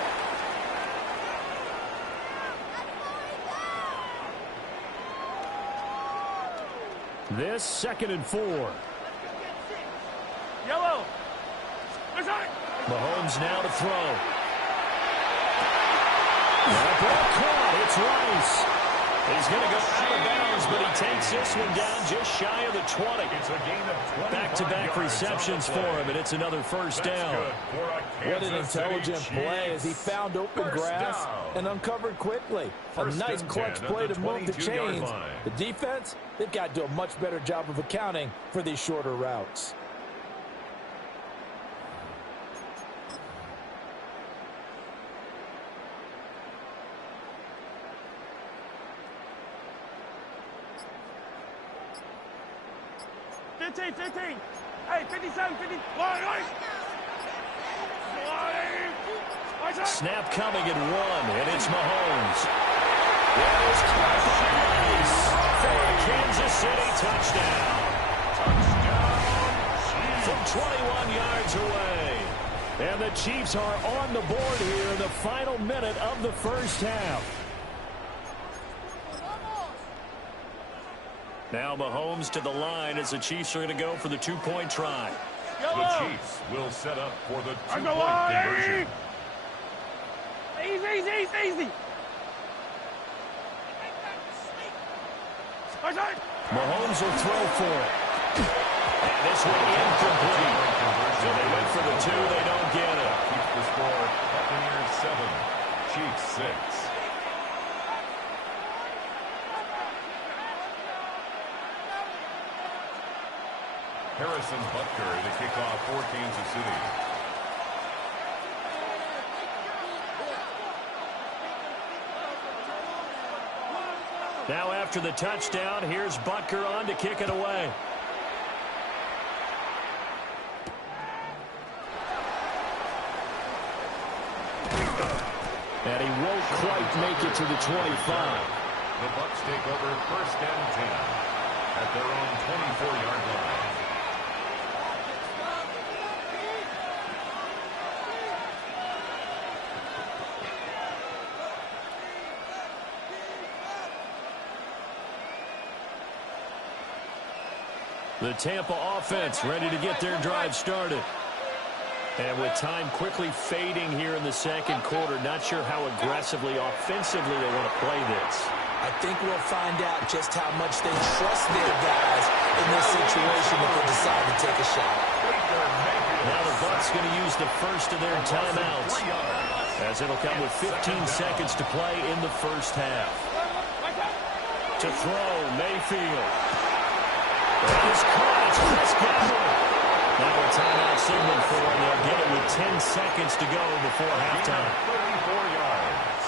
This 2nd and 4. Yellow. Mahomes now to throw. And a ball caught. It's Rice. He's going to go out of bounds, but he takes this one down just shy of the 20. It's a gain of 25 Back-to-back receptions for him, and it's another first down. What an intelligent play as he found open grass and uncovered quickly. A nice clutch play to move the chains. The defense, they've got to do a much better job of accounting for these shorter routes. Hey, 57, 50. Snap coming at 1, and it's Mahomes. There's Rice for a Kansas City touchdown. From 21 yards away. And the Chiefs are on the board here in the final minute of the first half. Now Mahomes to the line as the Chiefs are going to go for the two-point try. The Chiefs will set up for the two-point conversion. Easy. Mahomes will throw for it. And this one incomplete. So they went for the two. They don't get it. Keeps the score Buccaneers 7, Chiefs 6. Harrison Butker to kick off for Kansas City. Now after the touchdown, here's Butker on to kick it away. And he won't quite make it to the 25. The Bucs take over 1st and 10 at their own 24-yard line. The Tampa offense ready to get their drive started. And with time quickly fading here in the second quarter, not sure how aggressively, offensively they want to play this. I think we'll find out just how much they trust their guys in this situation if they decide to take a shot. Now the Bucs going to use the first of their timeouts, as it'll come with 15 seconds to play in the first half. To throw, Mayfield. It's caught. It's Chris Godwin. Now a timeout signal for him. They'll get it with 10 seconds to go before halftime. 34 yards.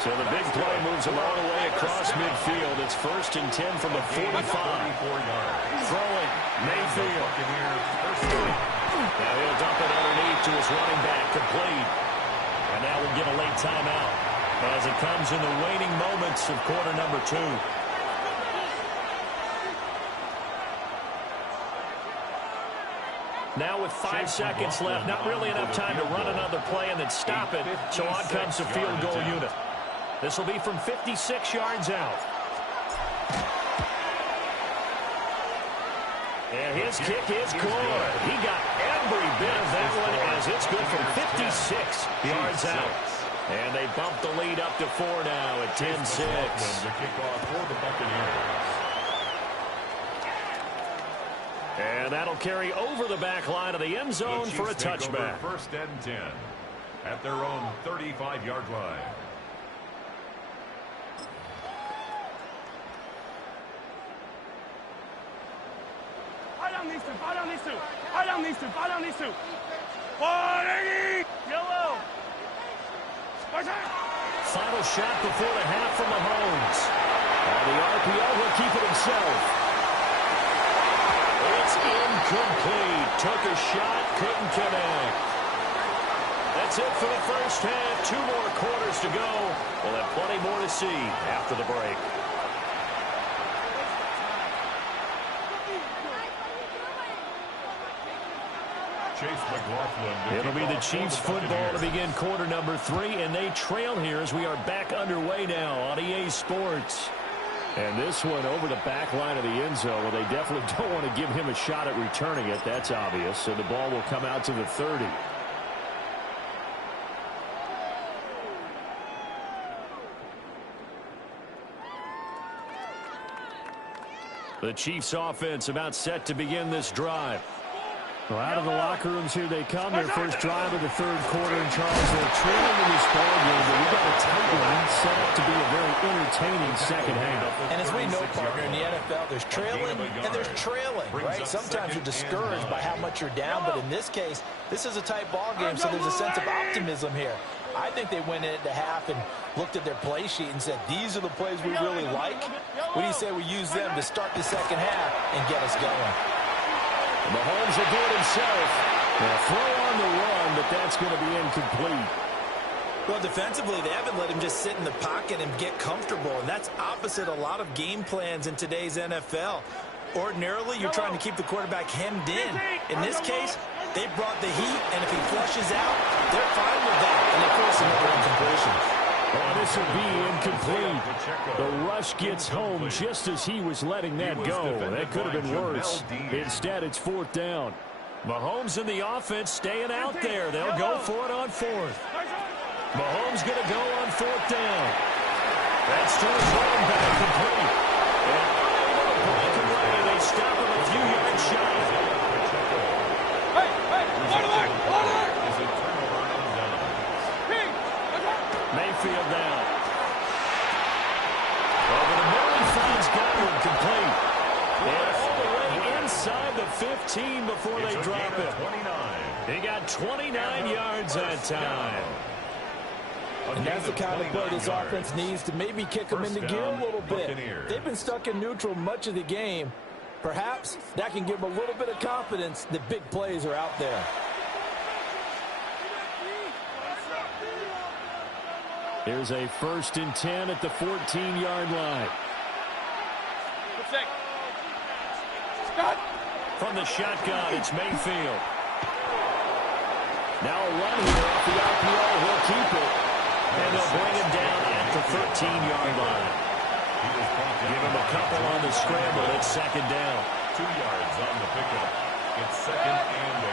So the big play moves him all the way across midfield. It's 1st and 10 from the 45. 34 yards. Throwing, Mayfield. Now he'll dump it underneath to his running back, complete. And now we'll get a late timeout as it comes in the waning moments of quarter number 2. Now with 5 seconds left, not really enough time to run another play and then stop it, so on comes the field goal unit. This will be from 56 yards out. And his kick is good. He got every bit of that one as it's good from 56 yards out. And they bump the lead up to 4 now at 10-6. The kickoff for the Buccaneers. And that'll carry over the back line of the end zone for a touchback. 1st and 10 at their own 35-yard line. Buy down these two. Yellow. Final shot before the half from Mahomes. On the RPO, he'll keep it himself. It's incomplete. Took a shot, couldn't connect. That's it for the first half. 2 more quarters to go. We'll have plenty more to see after the break. It'll be the Chiefs football to begin quarter number 3, and they trail here as we are back underway now on EA Sports. And this one over the back line of the end zone. Well, they definitely don't want to give him a shot at returning it. That's obvious. So the ball will come out to the 30. The Chiefs offense about set to begin this drive. Well, out of the locker rooms here they come. Their first drive of the third quarter. And Charles, they're trailing in this ball game, but we've got a tight one set up to be a very entertaining second half. And as we know, partner, in the NFL, there's trailing and there's trailing, right? Sometimes you're discouraged by how much you're down, but in this case, this is a tight ball game, so there's a sense of optimism here. I think they went into half and looked at their play sheet and said, these are the plays we really like. What do you say we use them to start the second half and get us going? Mahomes will do it himself. Now throw on the run, but that's going to be incomplete. Well, defensively, they haven't let him just sit in the pocket and get comfortable, and that's opposite a lot of game plans in today's NFL. Ordinarily, you're trying to keep the quarterback hemmed in. In this case, they brought the heat, and if he flushes out, they're fine with that, and they force another incompletion. Oh, this will be incomplete. The rush gets home just as he was letting that go. That could have been worse. Instead, it's fourth down. Mahomes and the offense staying out there. They'll go for it on fourth. Mahomes going to go on fourth down. That's to his running back, complete. And unable to break away. They stop him a few yards shy. Mayfield down. Over the middle, he finds Godwin, complete. And all the way inside the 15 before they drop it. He got 29 yards that time. And that's the kind of play this offense needs to maybe kick them into gear a little bit. They've been stuck in neutral much of the game. Perhaps that can give them a little bit of confidence that big plays are out there. Here's a 1st and 10 at the 14-yard line. From the shotgun, it's Mayfield. Now a run here off the RPO. He'll keep it. And they'll bring him down at the 13-yard line. Give him a couple on the scramble. It's second down. 2 yards on the pickup. It's second and 8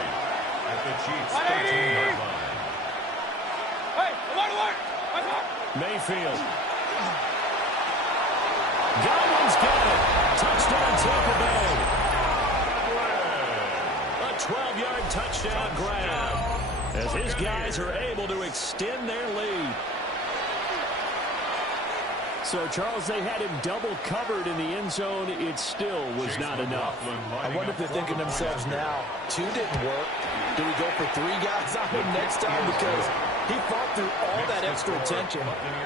at the Chiefs' 13-yard line. Mayfield. Godwin's got it. Touchdown, Tampa Bay. A 12-yard touchdown grab as his guys are able to extend their lead. So, Charles, they had him double covered in the end zone. It still was not enough. I wonder if they're thinking to themselves now, 2 didn't work. Do we go for 3 guys on him next time? Because he fought through all that extra attention,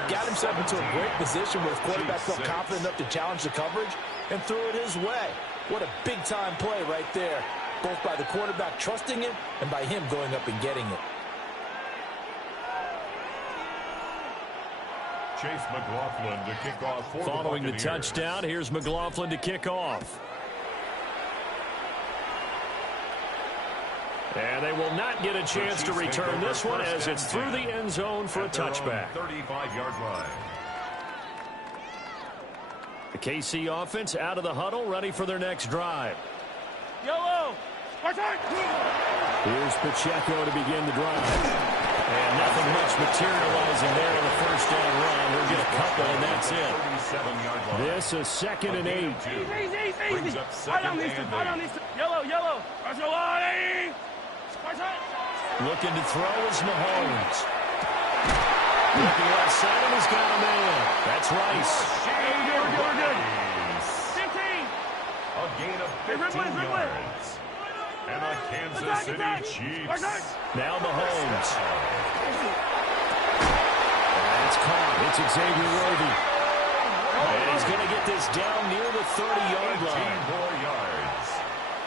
got himself into a great position where his quarterback felt confident enough to challenge the coverage and threw it his way. What a big-time play right there, both by the quarterback trusting it and by him going up and getting it. Chase McLaughlin to kick off for Following the touchdown, here's McLaughlin to kick off. And they will not get a chance to return this one as it's through the end zone for a touchback. 35-yard line. The KC offense out of the huddle, ready for their next drive. Yellow. Here's Pacheco to begin the drive. And nothing much materializing there in the first down run. We'll get a couple, and that's it. This is second and 8. Easy. Yellow. Looking to throw is Mahomes. Looking left side, and he's got a man. That's Rice. We're good. 15. A gain of 15 yards. And a Kansas City Chiefs. Now Mahomes. That's caught. It's Xavier Worthy. And he's going to get this down near the 30-yard line. 18 more yards.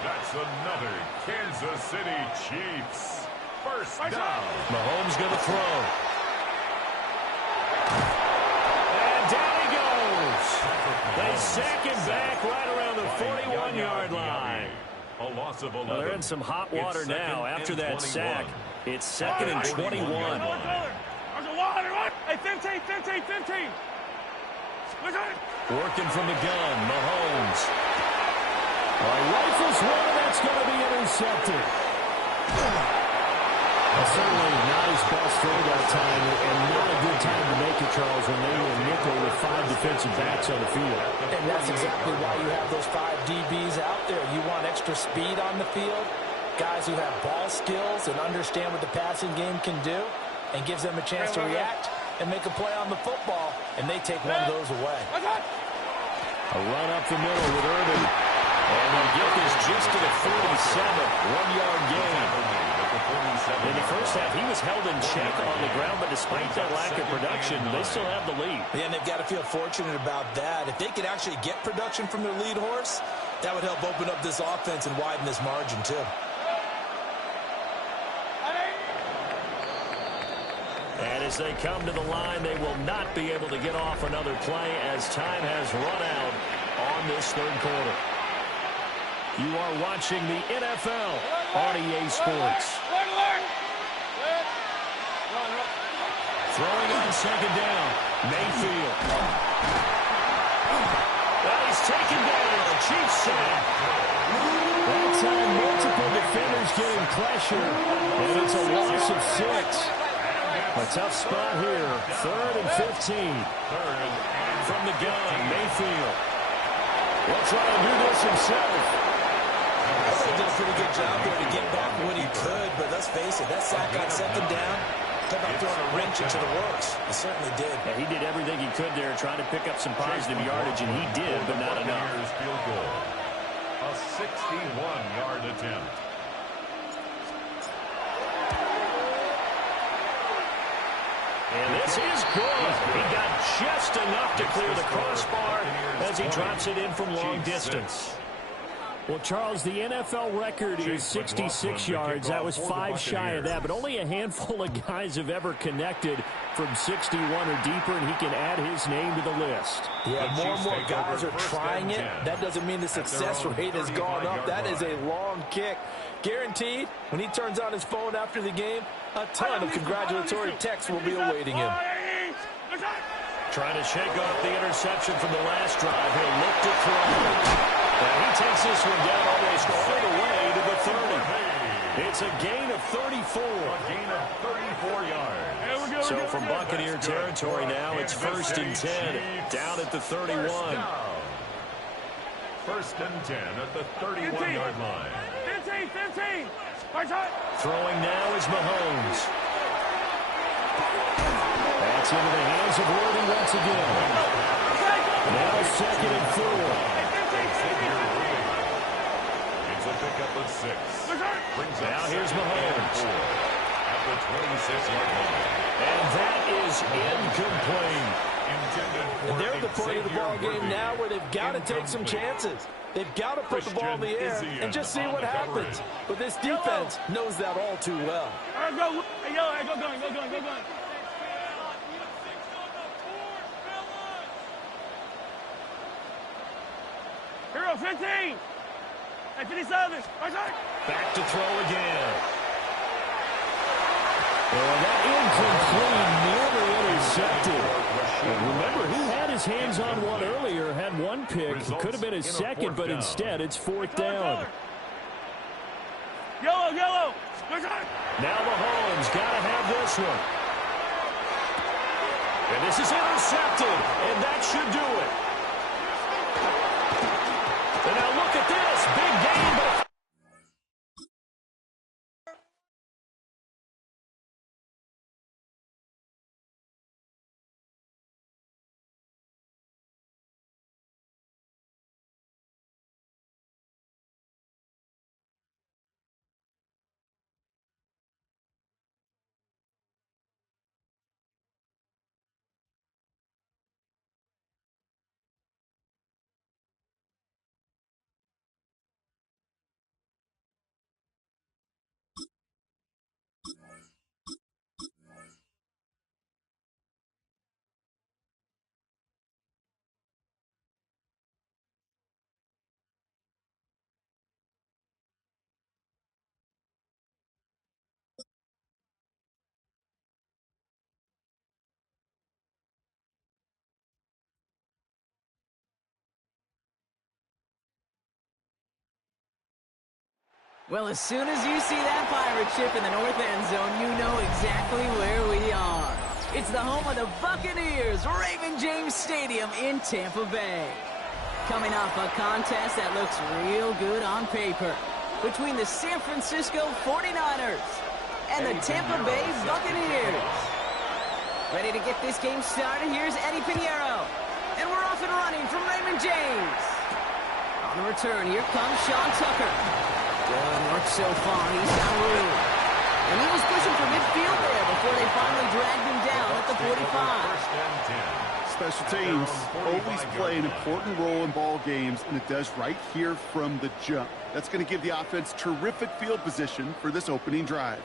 That's another Kansas City Chiefs. First down. Mahomes going to throw. And down he goes. They sack him back right around the 41-yard line. A loss of 11. Well, they're in some hot water now after that sack. It's second and 21. Hey, 15. Working from the gun, Mahomes. Rifles one, and that's going to be intercepted. Certainly not his best throw that time, and not a good time to make it, Charles, when they were nickel with 5 defensive backs on the field. And that's exactly why you have those 5 DBs out there. You want extra speed on the field, guys who have ball skills and understand what the passing game can do, and gives them a chance to react and make a play on the football, and they take one of those away. A run up the middle with Urban. And they'll get this just to the 47, 1-yard gain. In the first half, he was held in check on the ground, but despite that lack of production, they still have the lead. Yeah, and they've got to feel fortunate about that. If they could actually get production from their lead horse, that would help open up this offense and widen this margin, too. And as they come to the line, they will not be able to get off another play as time has run out on this third quarter. You are watching the NFL on EA Sports. Throwing it on second down. Mayfield. Well, he's taken down. Chiefs sack. That time, multiple defenders getting pressure, and it's a loss of 6. A tough spot here. 3rd and 15. From the gun, Mayfield. Will try to do this himself. I think he did a pretty good job there to get back when he could, but let's face it, that sack on second down, talk about throwing a wrench into the works. He certainly did. Yeah, he did everything he could there, trying to pick up some positive yardage, and he did, but not enough. Field goal. A 61-yard attempt. And this is good. He got just enough to clear the crossbar as he drops it in from long distance. Well, Charles, the NFL record is 66 yards. That was 5 shy of that, but only a handful of guys have ever connected from 61 or deeper, and he can add his name to the list. Yeah, more and more guys are trying it. That doesn't mean the success rate has gone up. That is a long kick. Guaranteed, when he turns on his phone after the game, a ton of congratulatory texts will be awaiting him. Trying to shake off the interception from the last drive. He'll look to throw. And he takes this one down almost all the way to the 30. It's a gain of 34. A gain of 34 yards. So from Buccaneer territory now, it's 1st and 10. Down at the 31. 1st and 10 at the 31-yard line. 15. Throwing now is Mahomes. That's into the hands of Worthy once again. Now 2nd and 4. It's a pickup of 6. Now here's Mahomes. At the 26-yard line. And that is incomplete. And they're at the point of the ball game now where they've got to take some chances. They've got to put the ball in the air and just see what happens. But this defense knows that all too well. Go going. Hero 15. At 57. Back to throw again. And that incomplete, nearly intercepted. And remember, he had his hands on one earlier, had one pick. It could have been his second, but instead it's 4th down. Yellow. Now Mahomes got to have this one. And this is intercepted, and that should do it. And now look at this. Big game, but... Well, as soon as you see that pirate ship in the north end zone, you know exactly where we are. It's the home of the Buccaneers, Raymond James Stadium in Tampa Bay. Coming off a contest that looks real good on paper between the San Francisco 49ers and the Tampa Bay Buccaneers. Ready to get this game started? Here's Eddie Pinheiro. And we're off and running from Raymond James. On the return, here comes Sean Tucker. Going north so far, he's got room. And he was pushing for midfield there before they finally dragged him down at the 45. Special teams always play an important role in ball games, and it does right here from the jump. That's going to give the offense terrific field position for this opening drive.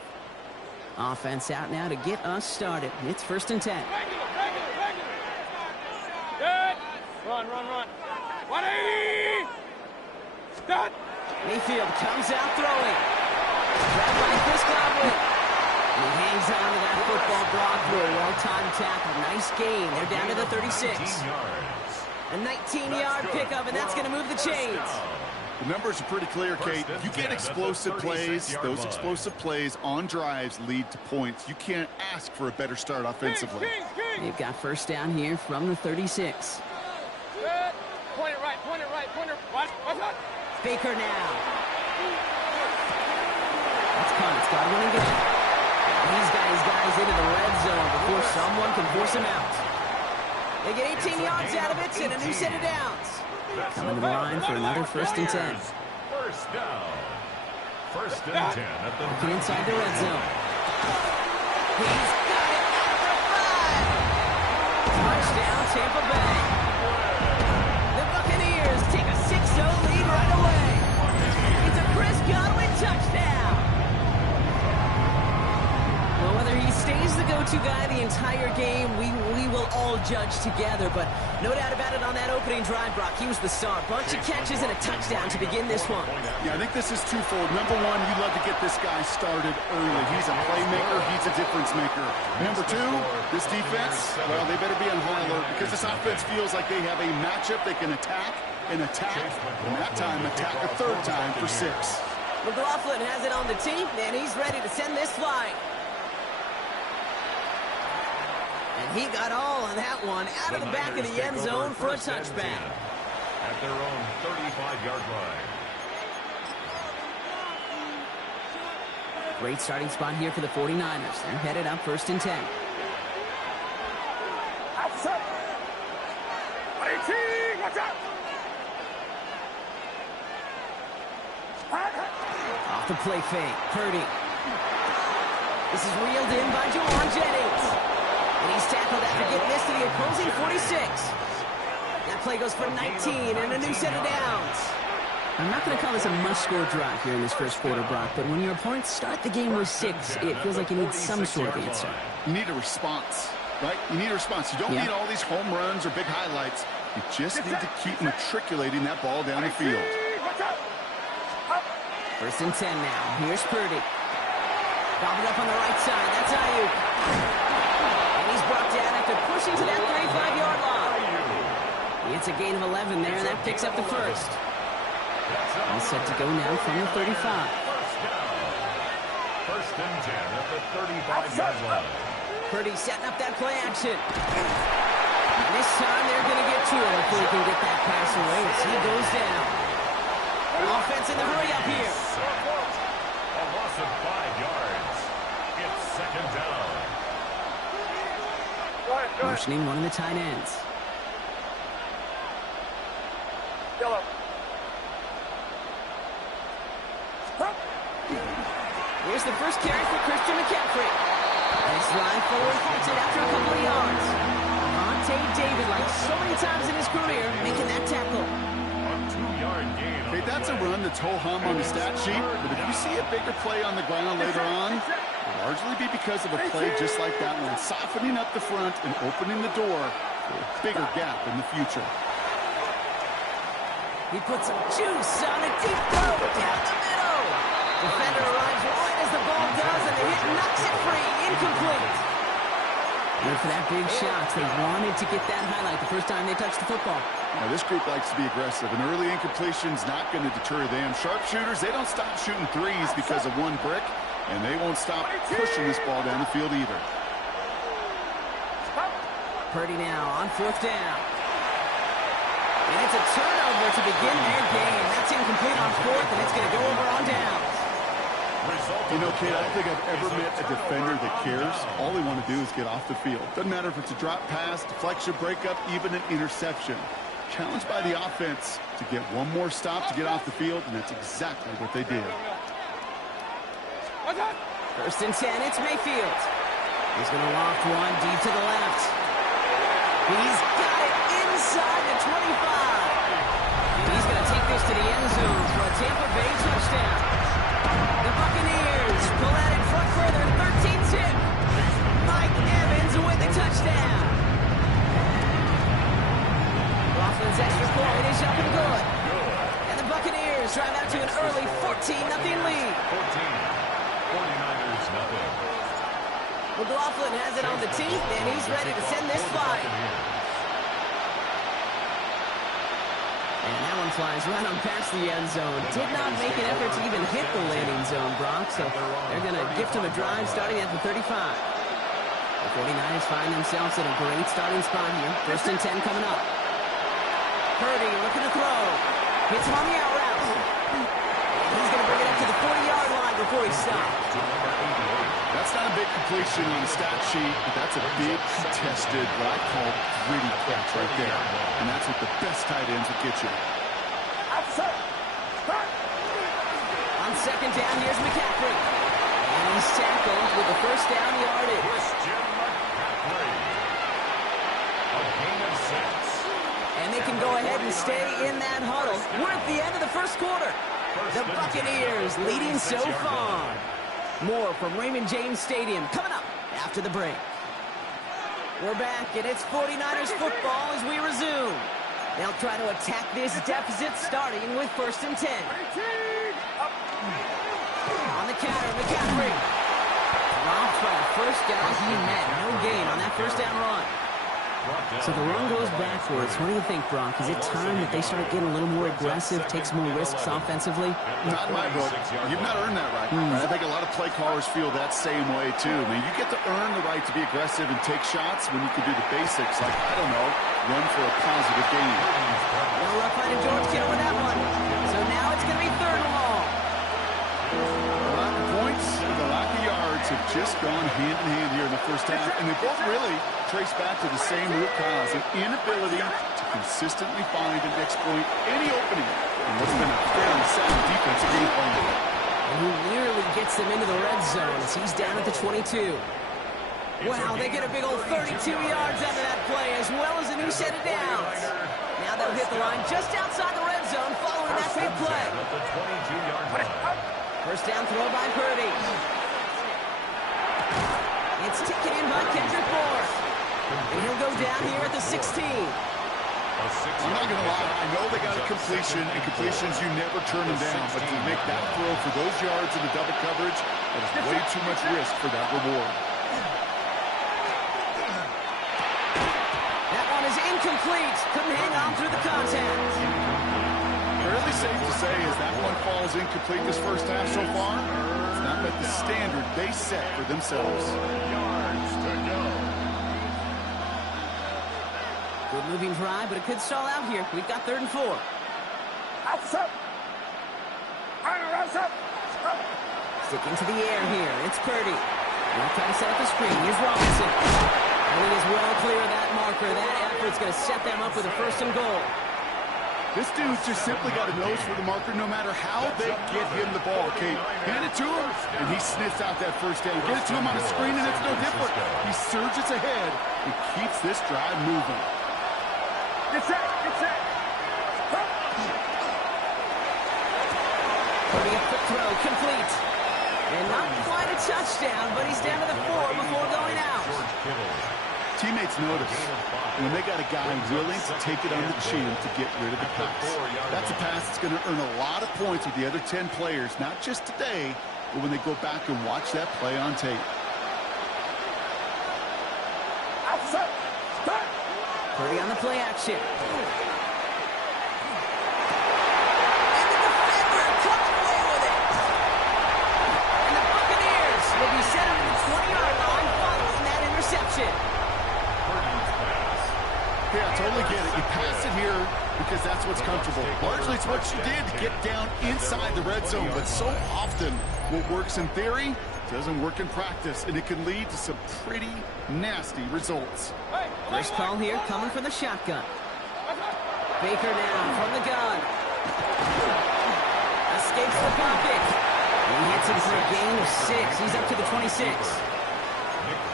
Offense out now to get us started. It's 1st and 10. Good. Run. 180. Done. Mayfield comes out throwing. Grabbed by Chris Godwin. He hangs on to that football block for a well-timed tackle. Nice gain. They're down to the 36. A 19-yard pickup, and that's going to move the chains. The numbers are pretty clear, Kate. You get explosive plays. Those explosive plays on drives lead to points. You can't ask for a better start offensively. They've got first down here from the 36. Point it right, point it right, point it right. Baker now. That's Punt's got to win again. He's got his guys into the red zone before someone can force him out. They get 18 yards out of it and a new set of downs. Coming to the line for another 1st and 10. First down. 1st and 10 at the looking inside the red zone. He's got it at the 5. Touchdown, Tampa Bay. The Buccaneers take a 6-0 lead right away. It's a Chris Godwin touchdown. Well, whether he stays the go-to guy the entire game, we will all judge together. But no doubt about it, on that opening drive, Brock, he was the star. Bunch of catches and a touchdown to begin this one. Yeah, I think this is twofold. Number one, you love to get this guy started early. He's a playmaker. He's a difference maker. Number two, this defense, well, they better be on high alert because this offense feels like they have a matchup they can attack and attack, and that time attack a 3rd time for 6. McLaughlin has it on the tee, and he's ready to send this flying. And he got all on that one out of the back of the end zone for a touchback. At their own 35-yard line. Great starting spot here for the 49ers. They're headed up 1st and 10. Outside. 18, watch out. Off the play fake, Purdy. This is reeled in by Jawan Jennings. And he's tackled after getting this to the opposing 46. That play goes for 19 and a new set of downs. I'm not going to call this a must-score drive here in this first quarter, Brock, but when your opponents start the game with 6, it feels like you need some sort of answer. You need a response, right? You need a response. You don't need all these home runs or big highlights. You just need to keep matriculating that ball down the field. 1st and 10 now. Here's Purdy. Gobbled up on the right side. That's Ayuk. And he's brought down after pushing to that 35-yard line. It's a gain of 11 there, and that picks up the 1st. All set to go now from the 35. 1st and 10 at the 35-yard line. Purdy setting up that play action. This time they're going to get to it if they can get that pass away as he goes down. Offense in the hurry up here. A loss of 5 yards. It's 2nd down. Motioning one of the tight ends. Yellow. Here's the first carry for Christian McCaffrey. Nice line forward, holds it after a couple of yards. Monte David, like so many times in his career, making that tackle. A 2-yard gain. Okay, that's a run that's ho-hum on the stat sheet, but if you see a bigger play on the ground later on, it'll largely be because of a play just like that one, softening up the front and opening the door for a bigger gap in the future. He puts some juice on a deep throw down the middle. Defender arrives right as the ball does, and the hit knocks it free. Incomplete. And for that big shot, they wanted to get that highlight the first time they touched the football. Now, this group likes to be aggressive. An early incompletion's not going to deter them. Sharpshooters, they don't stop shooting threes because of one brick, and they won't stop pushing this ball down the field either. Purdy now on 4th down. And it's a turnover to begin their game. That's incomplete on 4th, and it's going to go over on downs. You know, Kate, I don't think I've ever met a defender that cares. All they want to do is get off the field. Doesn't matter if it's a drop pass, deflection, breakup, even an interception. Challenged by the offense to get one more stop to get off the field, and that's exactly what they did. 1st and 10, it's Mayfield. He's going to loft one deep to the left. He's got it inside the 25. He's going to take this to the end zone for a Tampa Bay touchdown. The Buccaneers pull out in front further, 13-10. Mike Evans with the touchdown. Laughlin's extra point is up and good. And the Buccaneers drive out to an early 14-0 lead. 49ers nothing. McLaughlin has it on the teeth, and he's ready to send this flying. And that one flies right on past the end zone. Did not make an effort to even hit the landing zone, Brock, so they're going to gift him a drive starting at the 35. The 49ers find themselves at a great starting spot here. 1st and 10 coming up. Purdy looking to throw. Hits him on the out route. He's going to bring it up to the 40-yard line before he stops. That's not a big completion on the stat sheet, but that's a big contested, what I call gritty catch right there. And that's what the best tight ends will get you. On 2nd down, here's McCaffrey. And he's tackled with the 1st down yardage. And they can go ahead and stay in that huddle. We're at the end of the 1st quarter. The Buccaneers leading so far. More from Raymond James Stadium coming up after the break. We're back, and it's 49ers football as we resume. They'll try to attack this deficit starting with 1st and 10. On the counter, McCaffrey. Dropped by the 1st guy he met. No gain on that 1st down run. So the run goes backwards. What do you think, Brock? Is it time that they start getting a little more aggressive, take some more risks offensively? Not in my book. You've not earned that right. I think a lot of play callers feel that same way, too. I mean, you get to earn the right to be aggressive and take shots when you can do the basics, like, I don't know, run for a positive gain. No rough fighting George Kittle with that one. So now it's going to be 3rd and long. The lack of points and the lack of yards have just gone hand in hand here in the 1st half, and they both really trace back to the same root cause, an inability to consistently find and exploit any opening in what's been a fairly sound defensive game plan. And he nearly gets them into the red zone as he's down at the 22. Wow, they get a big old 32 yards out of that play, as well as a new set of downs. Now they'll hit the line just outside the red zone following that big play. 1st down throw by Purdy. It's taken in by Kendrick Bourne. And he'll go down here at the 16. I'm not going to lie. I know they got a completion, and completions, you never turn them down. But to make that throw for those yards in the double coverage, that is way too much risk for that reward. That one is incomplete. Couldn't hang on through the contact. Fairly safe to say as that one falls incomplete this 1st half so far, it's not met the standard they set for themselves. Good moving drive, but it could stall out here. We've got 3rd and 4. Sticking to the air here. It's Purdy. They'll try to set up the screen. Here's Robinson. And he is well clear of that marker. That effort's going to set them up with a 1st and goal. This dude's just simply got a nose for the marker no matter how they get him the ball, Kate. Hand it to him, and he sniffs out that 1st down. Get it to him on a screen, and it's no different. He surges ahead and keeps this drive moving. Get set. Putting a quick throw, complete. And not quite a touchdown, but he's down to the 4 before going out. Teammates notice when they got a guy willing to take it on the chin to get rid of the pass. That's a pass that's going to earn a lot of points with the other 10 players, not just today, but when they go back and watch that play on tape. Purdy on the play action. And the defender comes away with it. And the Buccaneers will be set up at the 20-yard line following that interception. Yeah, I totally get it. You pass it here because that's what's comfortable. Largely it's what you did to get down inside the red zone, but so often what works in theory doesn't work in practice, and it can lead to some pretty nasty results. First call here coming from the shotgun. Baker now from the gun. Escapes the pocket. He hits him for a gain of 6. He's up to the 26.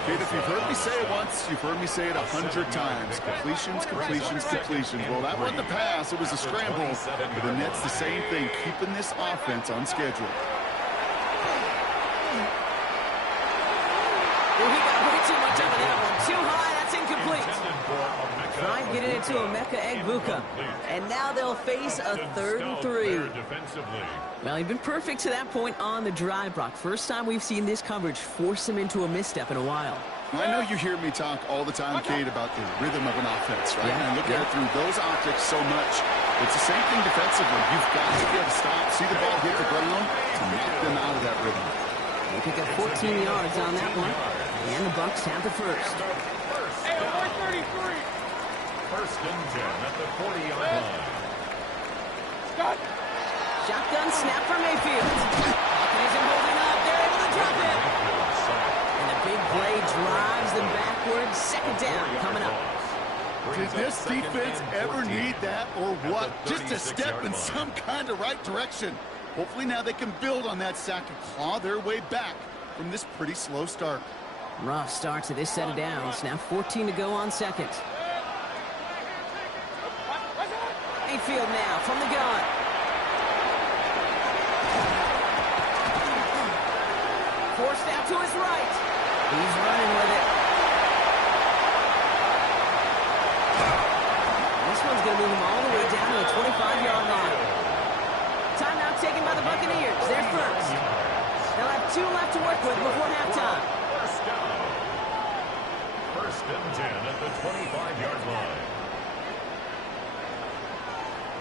Kate, if you've heard me say it once, you've heard me say it 100 times. Completions. Well, that wasn't a pass. It was a scramble. But the Nets, the same thing, keeping this offense on schedule. Well, he got way too much out of that one. Too high, that's incomplete. Trying getting it to Emeka Egbuka. And now they'll face a 3rd and 3. Well, he's been perfect to that point on the drive, Brock. First time we've seen this coverage force him into a misstep in a while. I know you hear me talk all the time, Kate, about the rhythm of an offense, right? Yeah. And look at it through those optics so much. It's the same thing defensively. You've got to be able to stop, see the ball hit the ground, to knock them out of that rhythm. They pick up 14 yards on that one. And the Bucs have the first. Hey, 433. 1st and 10 at the 40-yard line. Stop. Shotgun snap for Mayfield. Hawkins isn't holding up. They're able to drop it. And the big play drives them backwards. 2nd down coming up. Did this defense ever need that or what? Just a step in some kind of right direction. Hopefully now they can build on that sack and claw their way back from this pretty slow start. Rough start to this set of downs. Now 14 to go on 2nd. Mayfield now from the gun. Forced out to his right. He's running with it. This one's going to move him all the way down to the 25-yard line. Timeout taken by the Buccaneers. They're first. They'll have 2 left to work with before halftime. 1st and 10 at the 25-yard line.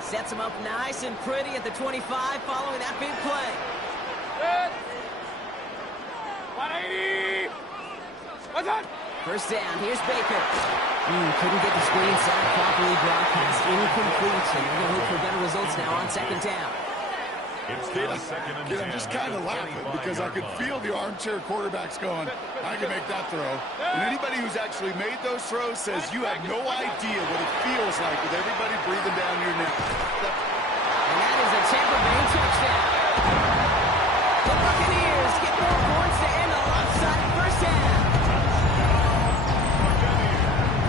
Sets him up nice and pretty at the 25 following that big play. 180. What's on? First down, here's Baker. Couldn't get the screen set up properly. Broadcast incomplete. And we're going to look for better results now on 2nd down. I'm just kind of laughing because I could feel the armchair quarterbacks going, I can make that throw. And anybody who's actually made those throws says you have no idea what it feels like with everybody breathing down your neck. And that is a Tampa Bay touchdown. The Buccaneers get more points to end a lopsided first half.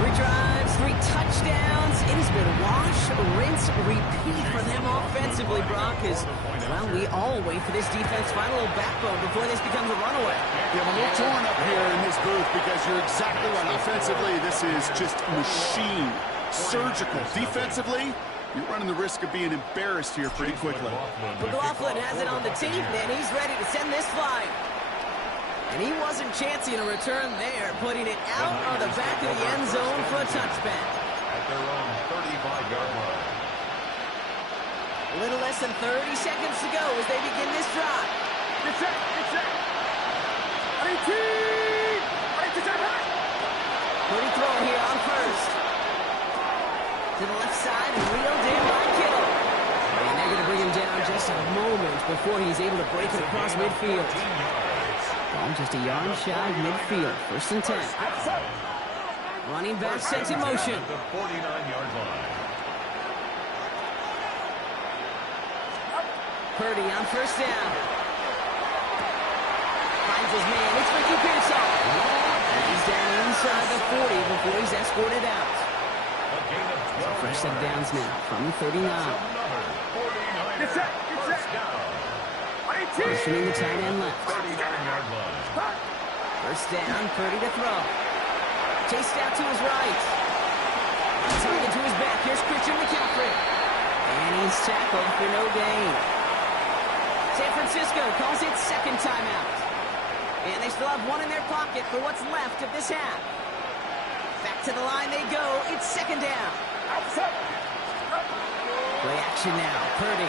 3 drives, 3 touchdowns. It has been wash, rinse, repeat for them offensively, Brock. Well, we all wait for this defense to find a little backbone before this becomes a runaway. Yeah, I'm a little torn up here in this booth because you're exactly right. Offensively, this is just machine, surgical. Defensively, you're running the risk of being embarrassed here pretty quickly. McLaughlin has it on the team, and he's ready to send this flying. And he wasn't chancing a return there, putting it out of the back of the end zone for a touchback. At their own 35-yard line. A little less than 30 seconds to go as they begin this drive. Get set. Get set. 18. Pretty throw here on first. To the left side and reeled in by Kittle. And they're going to bring him down just a moment before he's able to break it across midfield. Ball just a yard shy of midfield. 1st and 10. Running back sets in motion. At the 49-yard line. Purdy on first down. Finds his man. It's Ricky Pearsall. He's down inside the 40 before he's escorted out. So fresh set downs now from the 39. Get set. Get set. Motioning the tight end left. 39-yard line. First down, Purdy to throw. Chased out to his right. Target to his back. Here's Christian McCaffrey. And he's tackled for no gain. San Francisco calls it 2nd timeout. And they still have 1 in their pocket for what's left of this half. Back to the line they go. It's 2nd down. Play action now. Purdy.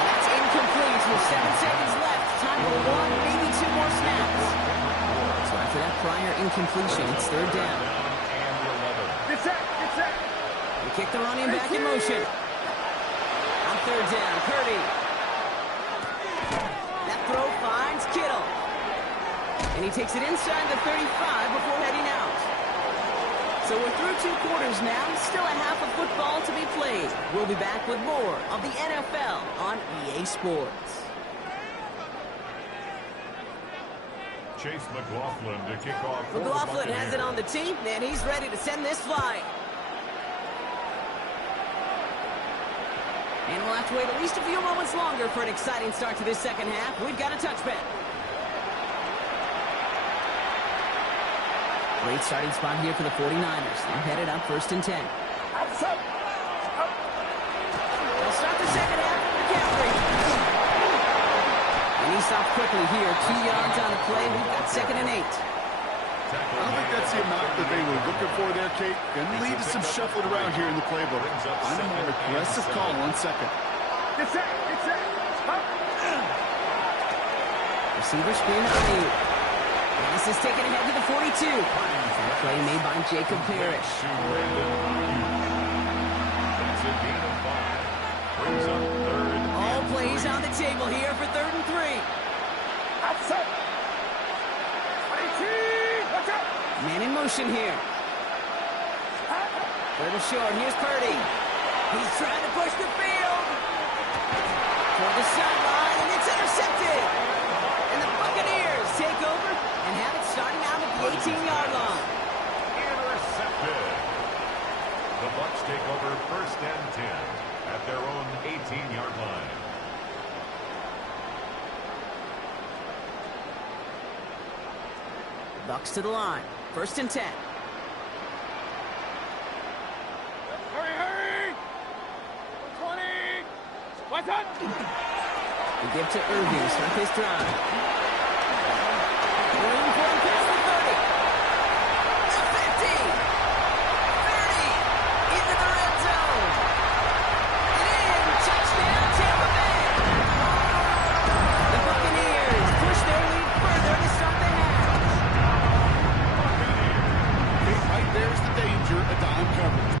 And that's incomplete with 7 seconds left. Time for 1, maybe 2 more snaps. So after that prior incompletion, it's 3rd down. Get set. Get set. They kick the running back in motion. On 3rd down, Purdy. That throw finds Kittle. And he takes it inside the 35 before heading out. So we're through 2 quarters now. Still a half of football to be played. We'll be back with more of the NFL on EA Sports. Chase McLaughlin to kick off. McLaughlin has it on the tee, and he's ready to send this flying. And we'll have to wait at least a few moments longer for an exciting start to this 2nd half. We've got a touchback. Great starting spot here for the 49ers. They're headed up 1st and 10. They'll start the second half with McCaffrey. And he stopped quickly here. 2 yards on the play. We've got 2nd and 8. I don't think that's the amount that they were looking for there, Kate. Going to lead to some shuffling around here in the playbook. Find a more aggressive call on 2nd. Get set. Get set. Receiver screen on you. And this is taken ahead to the 42. Play made by Jacob Parrish. All plays on the table here for 3rd and 3. Outside. 18. Watch out. Man in motion here. 3rd and short. Here's Purdy. He's trying to push the field. For the sideline, and it's intercepted. And the Buccaneers take over and have it starting out at the 18-yard line. Intercepted. The Bucs take over 1st and 10 at their own 18-yard line. Bucs to the line. 1st and 10. Hurry, hurry. 20. What's up? The give to Irving. Start his drive. Room for him past the 30. The 50. 30. Into the red zone. And in. Touchdown, Tampa Bay. The Buccaneers push their lead further to start the half. Right there's the danger, a dime coverage.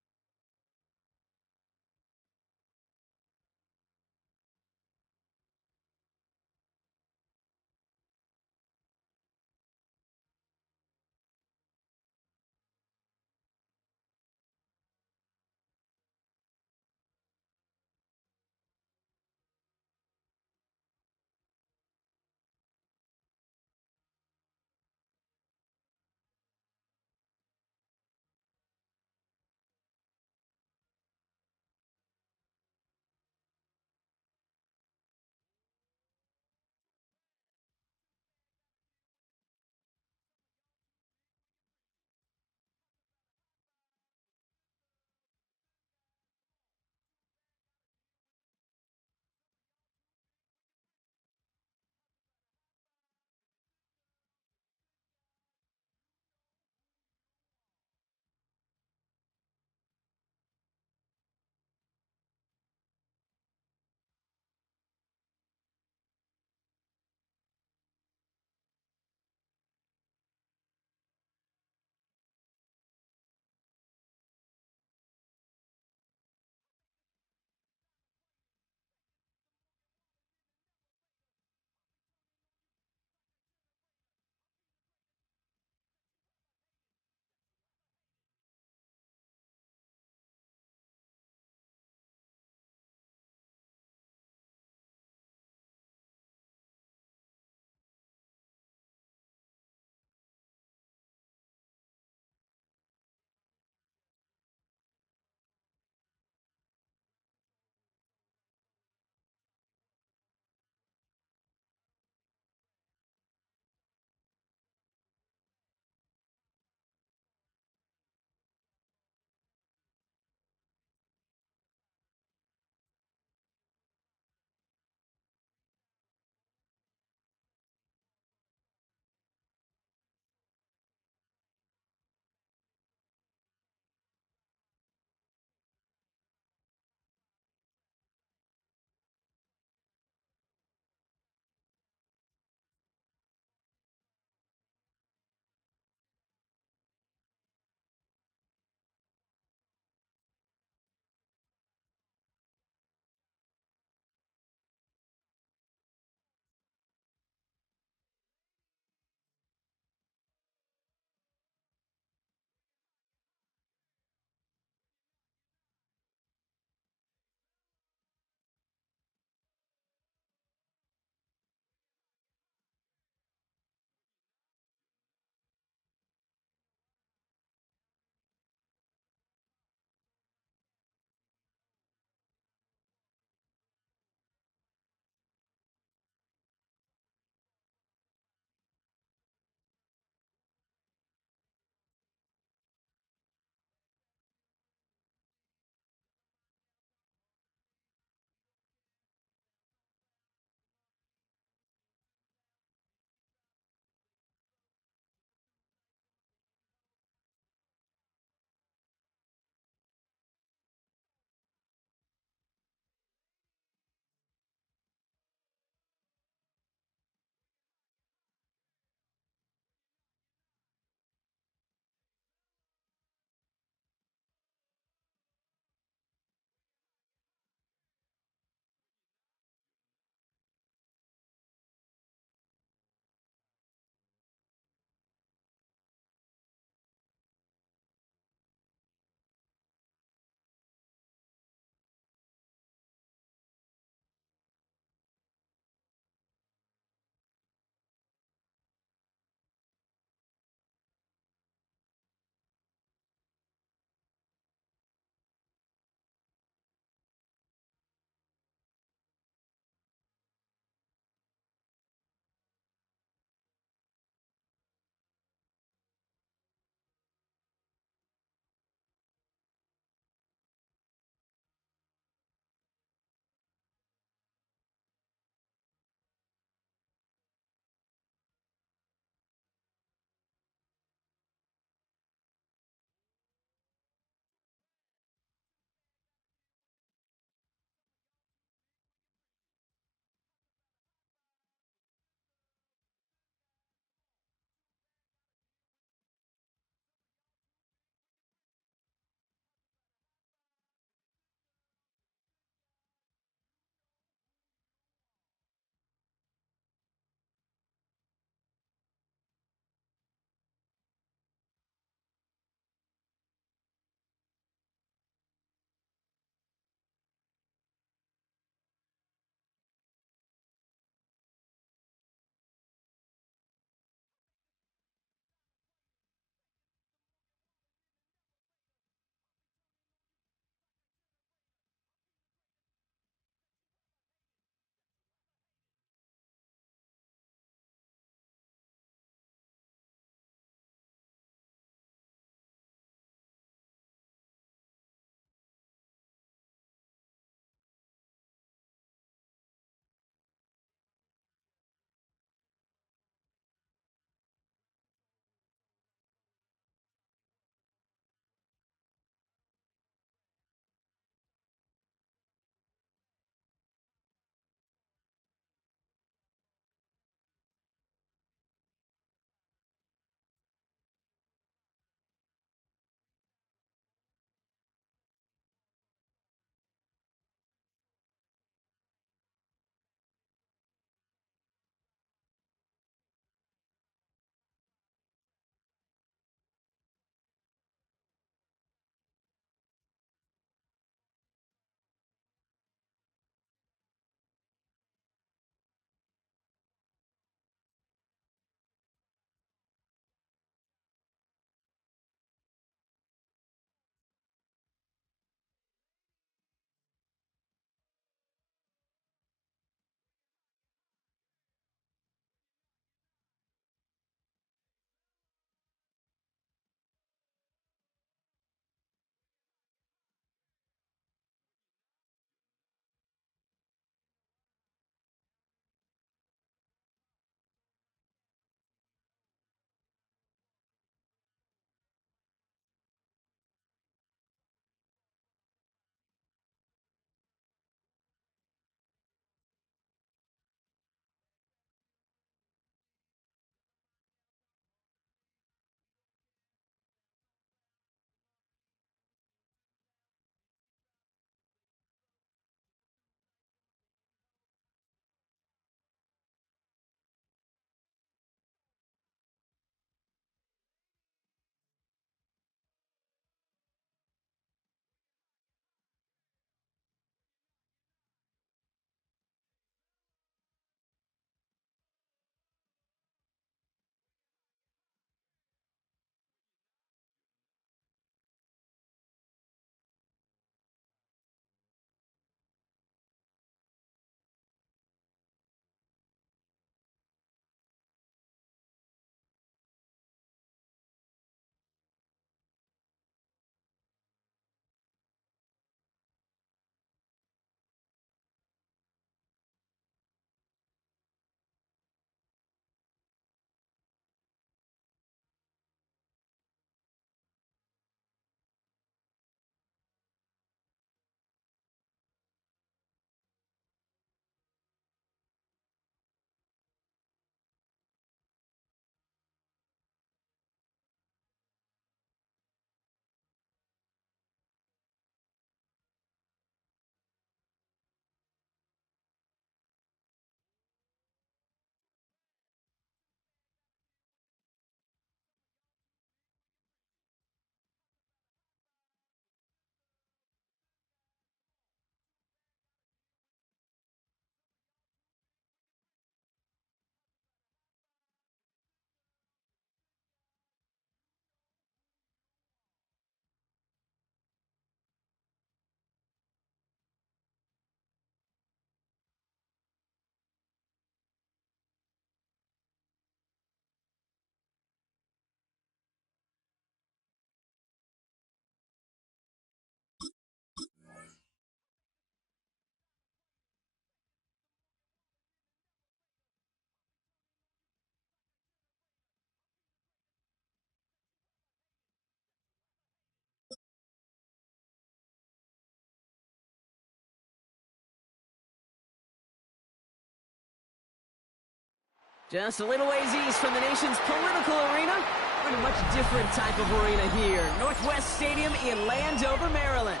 Just a little ways east from the nation's political arena. We're in a much different type of arena here. Northwest Stadium in Landover, Maryland.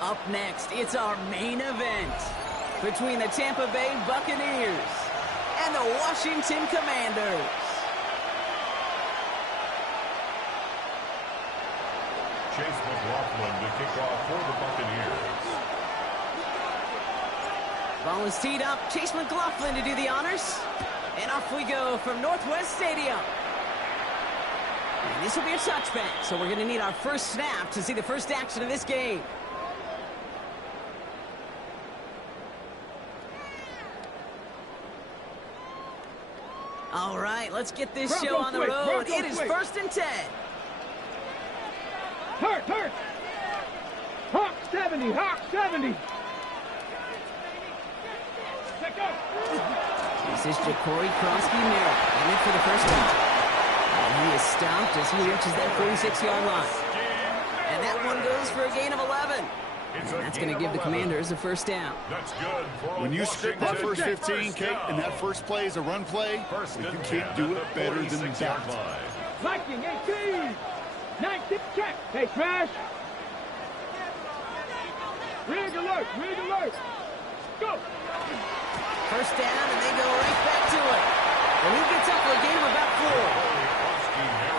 Up next, it's our main event between the Tampa Bay Buccaneers and the Washington Commanders. Chase McLaughlin to kick off for the Buccaneers. Ball is teed up. Chase McLaughlin to do the honors. And off we go from Northwest Stadium. And this will be a touchback, so we're going to need our first snap to see the first action of this game. All right, let's get this show on the road. It is 1st and 10. Hurt! Hawk 70, Hawk 70. Let go. This is Ja'Cory Krosky-Merritt, in it for the first down. And he is stopped as he reaches that 46-yard line. And that one goes for a gain of 11. And that's going to give the Commanders a first down. That's good for when you script that first 15, Kate, and that first play is a run play, you can't do it better than that. Viking 18. 19, check. Hey, Trash. Rig alert. Go. First down, and they go right back to it. And he gets up for a gain of about 4.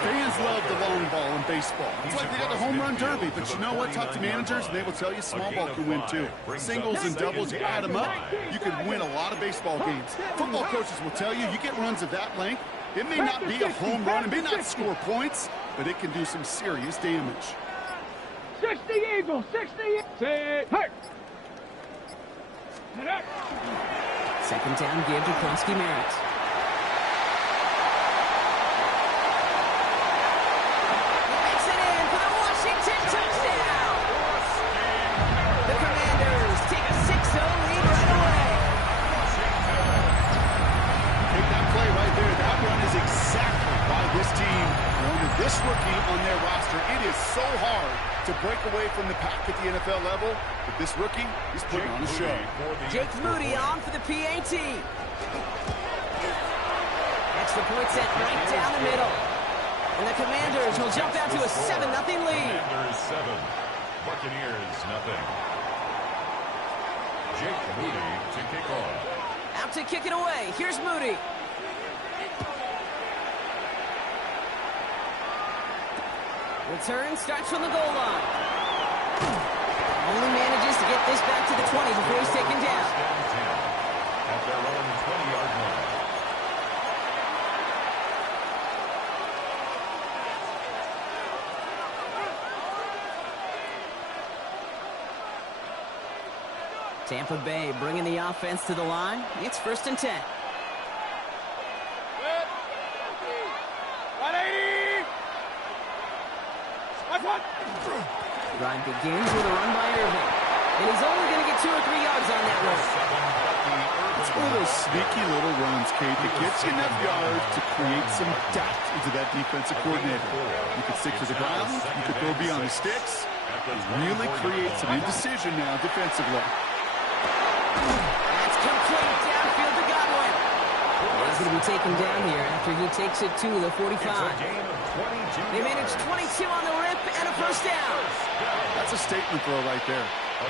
Fans love the long ball in baseball. It's like they got the home run derby, but you know what? Talk to managers, and they will tell you small ball can win too. Singles and doubles, you add them up, you can win a lot of baseball games. Football coaches will tell you, you get runs of that length, it may not be a home run, it may not score points, but it can do some serious damage. 60 Eagles, 60. Say hurt. Second down give to Krosky-Merritt. He makes it in for the Washington touchdown. The Commanders take a 6-0 lead right away. Take that play right there. That run is exactly why this team wanted this rookie on their roster. It is so hard to break away from the pack at the NFL level, but this rookie is putting on a show. Jake Moody on for the PAT. Extra point set right down the middle. And the Commanders will jump out to a 7-0 lead. Commanders 7, Buccaneers nothing. Jake Moody to kick off. Out to kick it away. Here's Moody. Return starts from the goal line. Only manages to get this back to the 20 before he's taken down. At their own 20-yard line. Tampa Bay bringing the offense to the line. It's 1st and 10. 180. Drive begins with a run by Irving. And he's only going to get 2 or 3 yards on that run. It's one of those sneaky little runs, Kate, that gets you enough yards to create some doubt into that defensive coordinator. You can stick to the ground, you can throw beyond the sticks, really create some indecision now defensively. That's complete downfield to Godwin. He's going to be taken down here after he takes it to the 45. They managed 22 on the rip and a first down. That's a statement throw right there.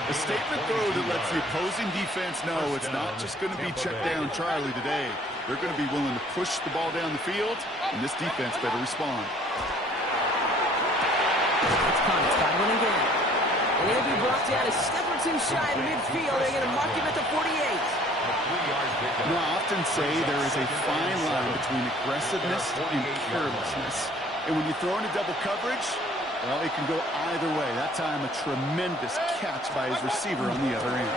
A statement throw that lets the opposing defense know it's not just going to be check down Charlie today. They're going to be willing to push the ball down the field, and this defense better respond. It's Godwin again. And he'll be brought down a step or two shy of midfield. They're going to mark him at the 48. You know, I often say there is a fine line between aggressiveness and carelessness. And when you throw into double coverage, well, it can go either way. That time, a tremendous catch by his receiver on the other end.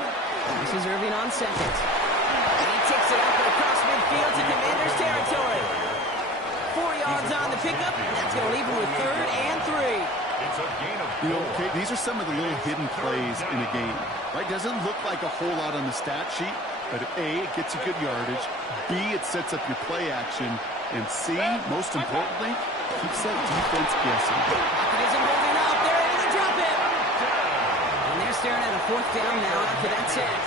This is Irving on second. And he takes it up across midfield to Commanders territory. 4 yards on the pickup, and that's going to leave him with 3rd and 3. It's a gain of 4. You know, okay, these are some of the little hidden plays in a game. Right? Doesn't look like a whole lot on the stat sheet, but A, it gets you good yardage. B, it sets up your play action. And C, most importantly, keeps that defense guessing. Pocket isn't holding up. They're able to drop it. And they're staring at a 4th down now after that sack.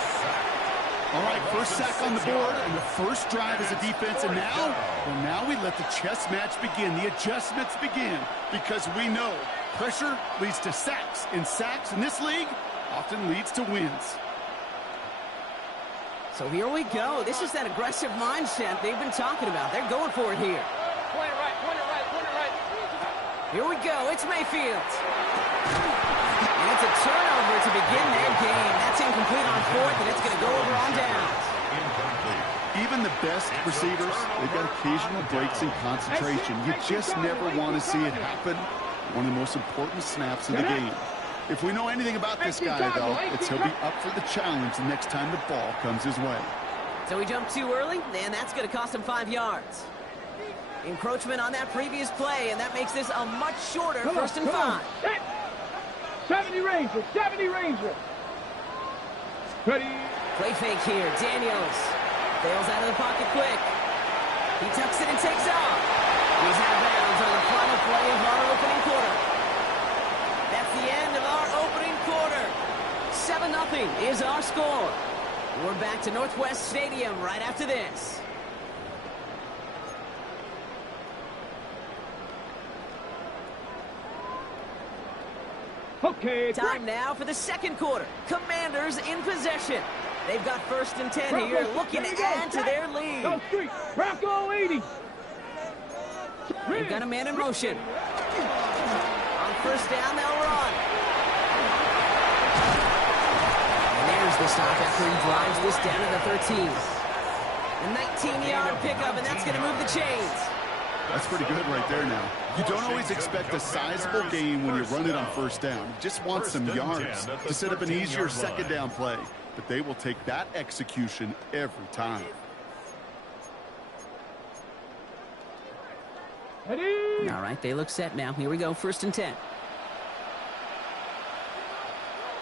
All right, first sack on the board, and the first drive as a defense, and now we let the chess match begin. The adjustments begin, because we know pressure leads to sacks, and sacks in this league often leads to wins. So here we go. This is that aggressive mindset they've been talking about. They're going for it here. Point it right, point it right, point it right. Here we go. It's Mayfield. And it's a turnover to begin their game. That's incomplete on fourth, and it's going to go over on downs. Even the best receivers, they've got occasional breaks in concentration. You just never want to see it happen. One of the most important snaps of the game. If we know anything about this guy, though, it's he'll be up for the challenge the next time the ball comes his way. So he jumped too early, and that's going to cost him 5 yards. Encroachment on that previous play, and that makes this a much shorter first and 5. 70 Ranger, 70 Ranger. Ready. Play fake here. Daniels bails out of the pocket quick. He tucks it and takes off. He's out of bounds on the final play of our opening quarter. That's the end of our opening quarter. 7-0 is our score. We're back to Northwest Stadium right after this. Okay. Time now for the second quarter. Commanders in possession. They've got 1st and 10 here, looking to add to their lead. Go street. Bronco 80. They've got a man in motion. On 1st down, they'll run. And there's the stop after he drives this down to the 13. A 19-yard pickup, and that's going to move the chains. That's pretty good right there now. You don't always expect a sizable gain when you run it on 1st down. You just want some yards to set up an easier 2nd down play. But they will take that execution every time. Ready. All right, they look set now. Here we go, 1st and 10.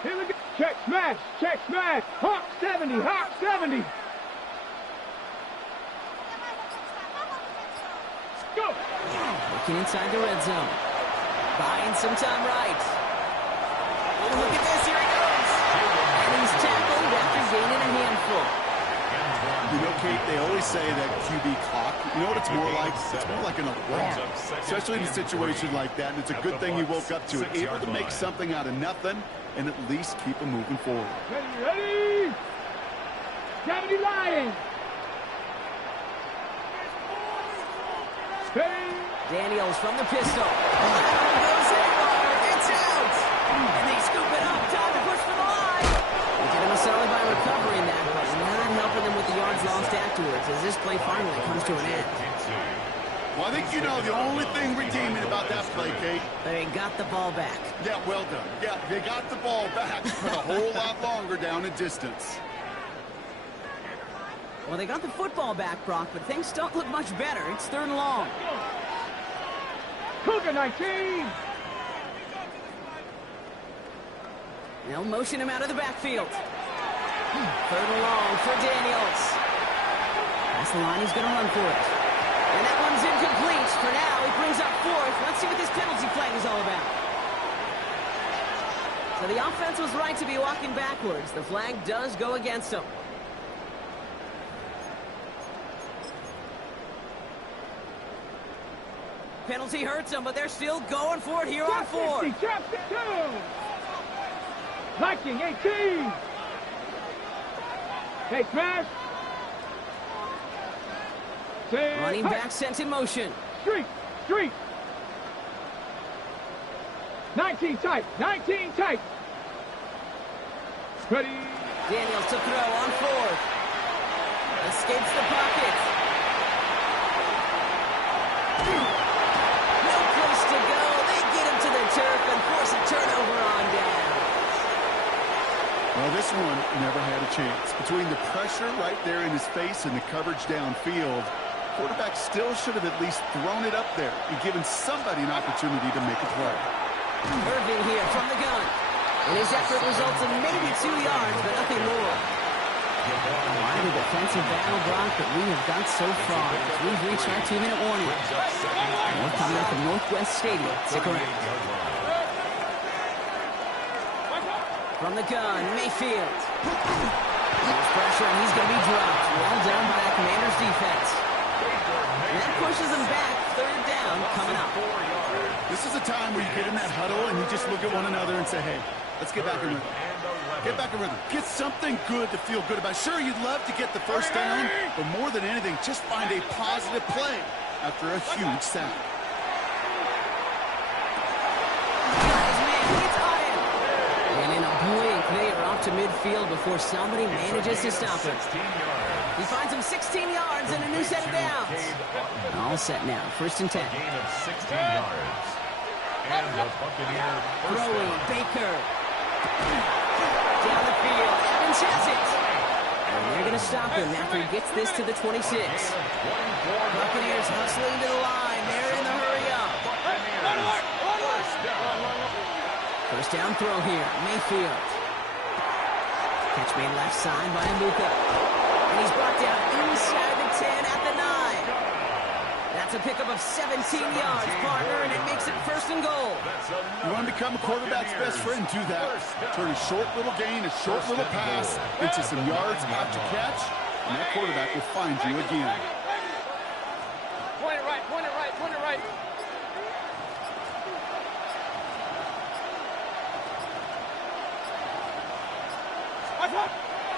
Here we go. Check smash, check smash. Hawk 70, Hawk 70. Go. Looking inside the red zone. Buying some time right. Oh, look at this. Here he goes. And he's tackled after gaining a handful. You know, Kate, they always say that QB clock, you know what it's more like? It's more like an alarm, especially in a situation like that. And it's a good thing you woke up to it, able to make something out of nothing and at least keep them moving forward. Ready, ready. 70 Lions. Ready. Daniels from the pistol. Goes haywire. It's out. And they scoop it up. Time to push for the line. They did him a solid by recovering that, but not helping them with the yards lost afterwards as this play finally comes to an end. Well, I think you know the only thing redeeming about that play, Kate. They got the ball back. Yeah, well done. Yeah, they got the ball back, but a whole lot longer down in distance. Well, they got the football back, Brock, but things don't look much better. It's 3rd and long. Cougar 19. They'll motion him out of the backfield. 3rd and long for Daniels. That's the line. He's going to run for it. And that one's incomplete. For now, he brings up 4th. Let's see what this penalty flag is all about. So the offense was right to be walking backwards. The flag does go against them. Penalty hurts them, but they're still going for it here on 4th. 50, trap 2. Viking 18. Hey, smash. Running back sent in motion. Street, street. 19 tight, 19 tight. Ready. Daniels to throw on 4th. Escapes the pocket. No place to go. They get him to the turf and force a turnover on down. Well, this one never had a chance. Between the pressure right there in his face and the coverage downfield, quarterback still should have at least thrown it up there and given somebody an opportunity to make a play. Irving here from the gun. And his effort results in maybe 2 yards, but nothing more. Why the defensive battle, Brock, that we have got so far as we've reached our 2-minute warning. More coming up from Northwest Stadium. Stick around. From the gun, Mayfield. There's pressure, and he's going to be dropped. Well done by that Commanders defense. And that pushes them back. Third down coming up. This is a time where you get in that huddle and you just look at one another and say, hey, let's get back in rhythm. Get back in rhythm. Get something good to feel good about. Sure, you'd love to get the first down, but more than anything, just find a positive play after a huge sack. And in a blink, they are off to midfield before somebody manages to stop him. He finds him 16 yards and a new set of downs. All set now. First and 10. Gain of 16 yards. And the Buccaneer throwing Baker. Down the field. Evans has it. And they're going to stop him after he gets this to the 26. Buccaneers hustling to the line. They're in the hurry up. First down throw here. Mayfield. Catch made left side by Amuka. And he's brought down inside the 10 at the 9. That's a pickup of 17 yards, partner, and it makes it first and goal. You want to become a quarterback's best friend, do that. Turn a short little gain, a short little pass into some yards after catch, and that quarterback will find you again. Point it right, point it right, point it right.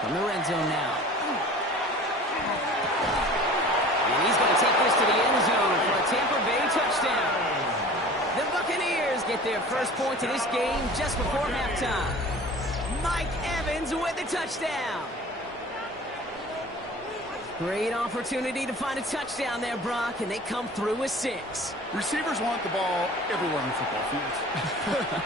From the red zone now. And he's going to take this to the end zone for a Tampa Bay touchdown. The Buccaneers get their first point of this game just before halftime. Mike Evans with the touchdown. Great opportunity to find a touchdown there, Brock, and they come through with 6. Receivers want the ball everywhere on football fields.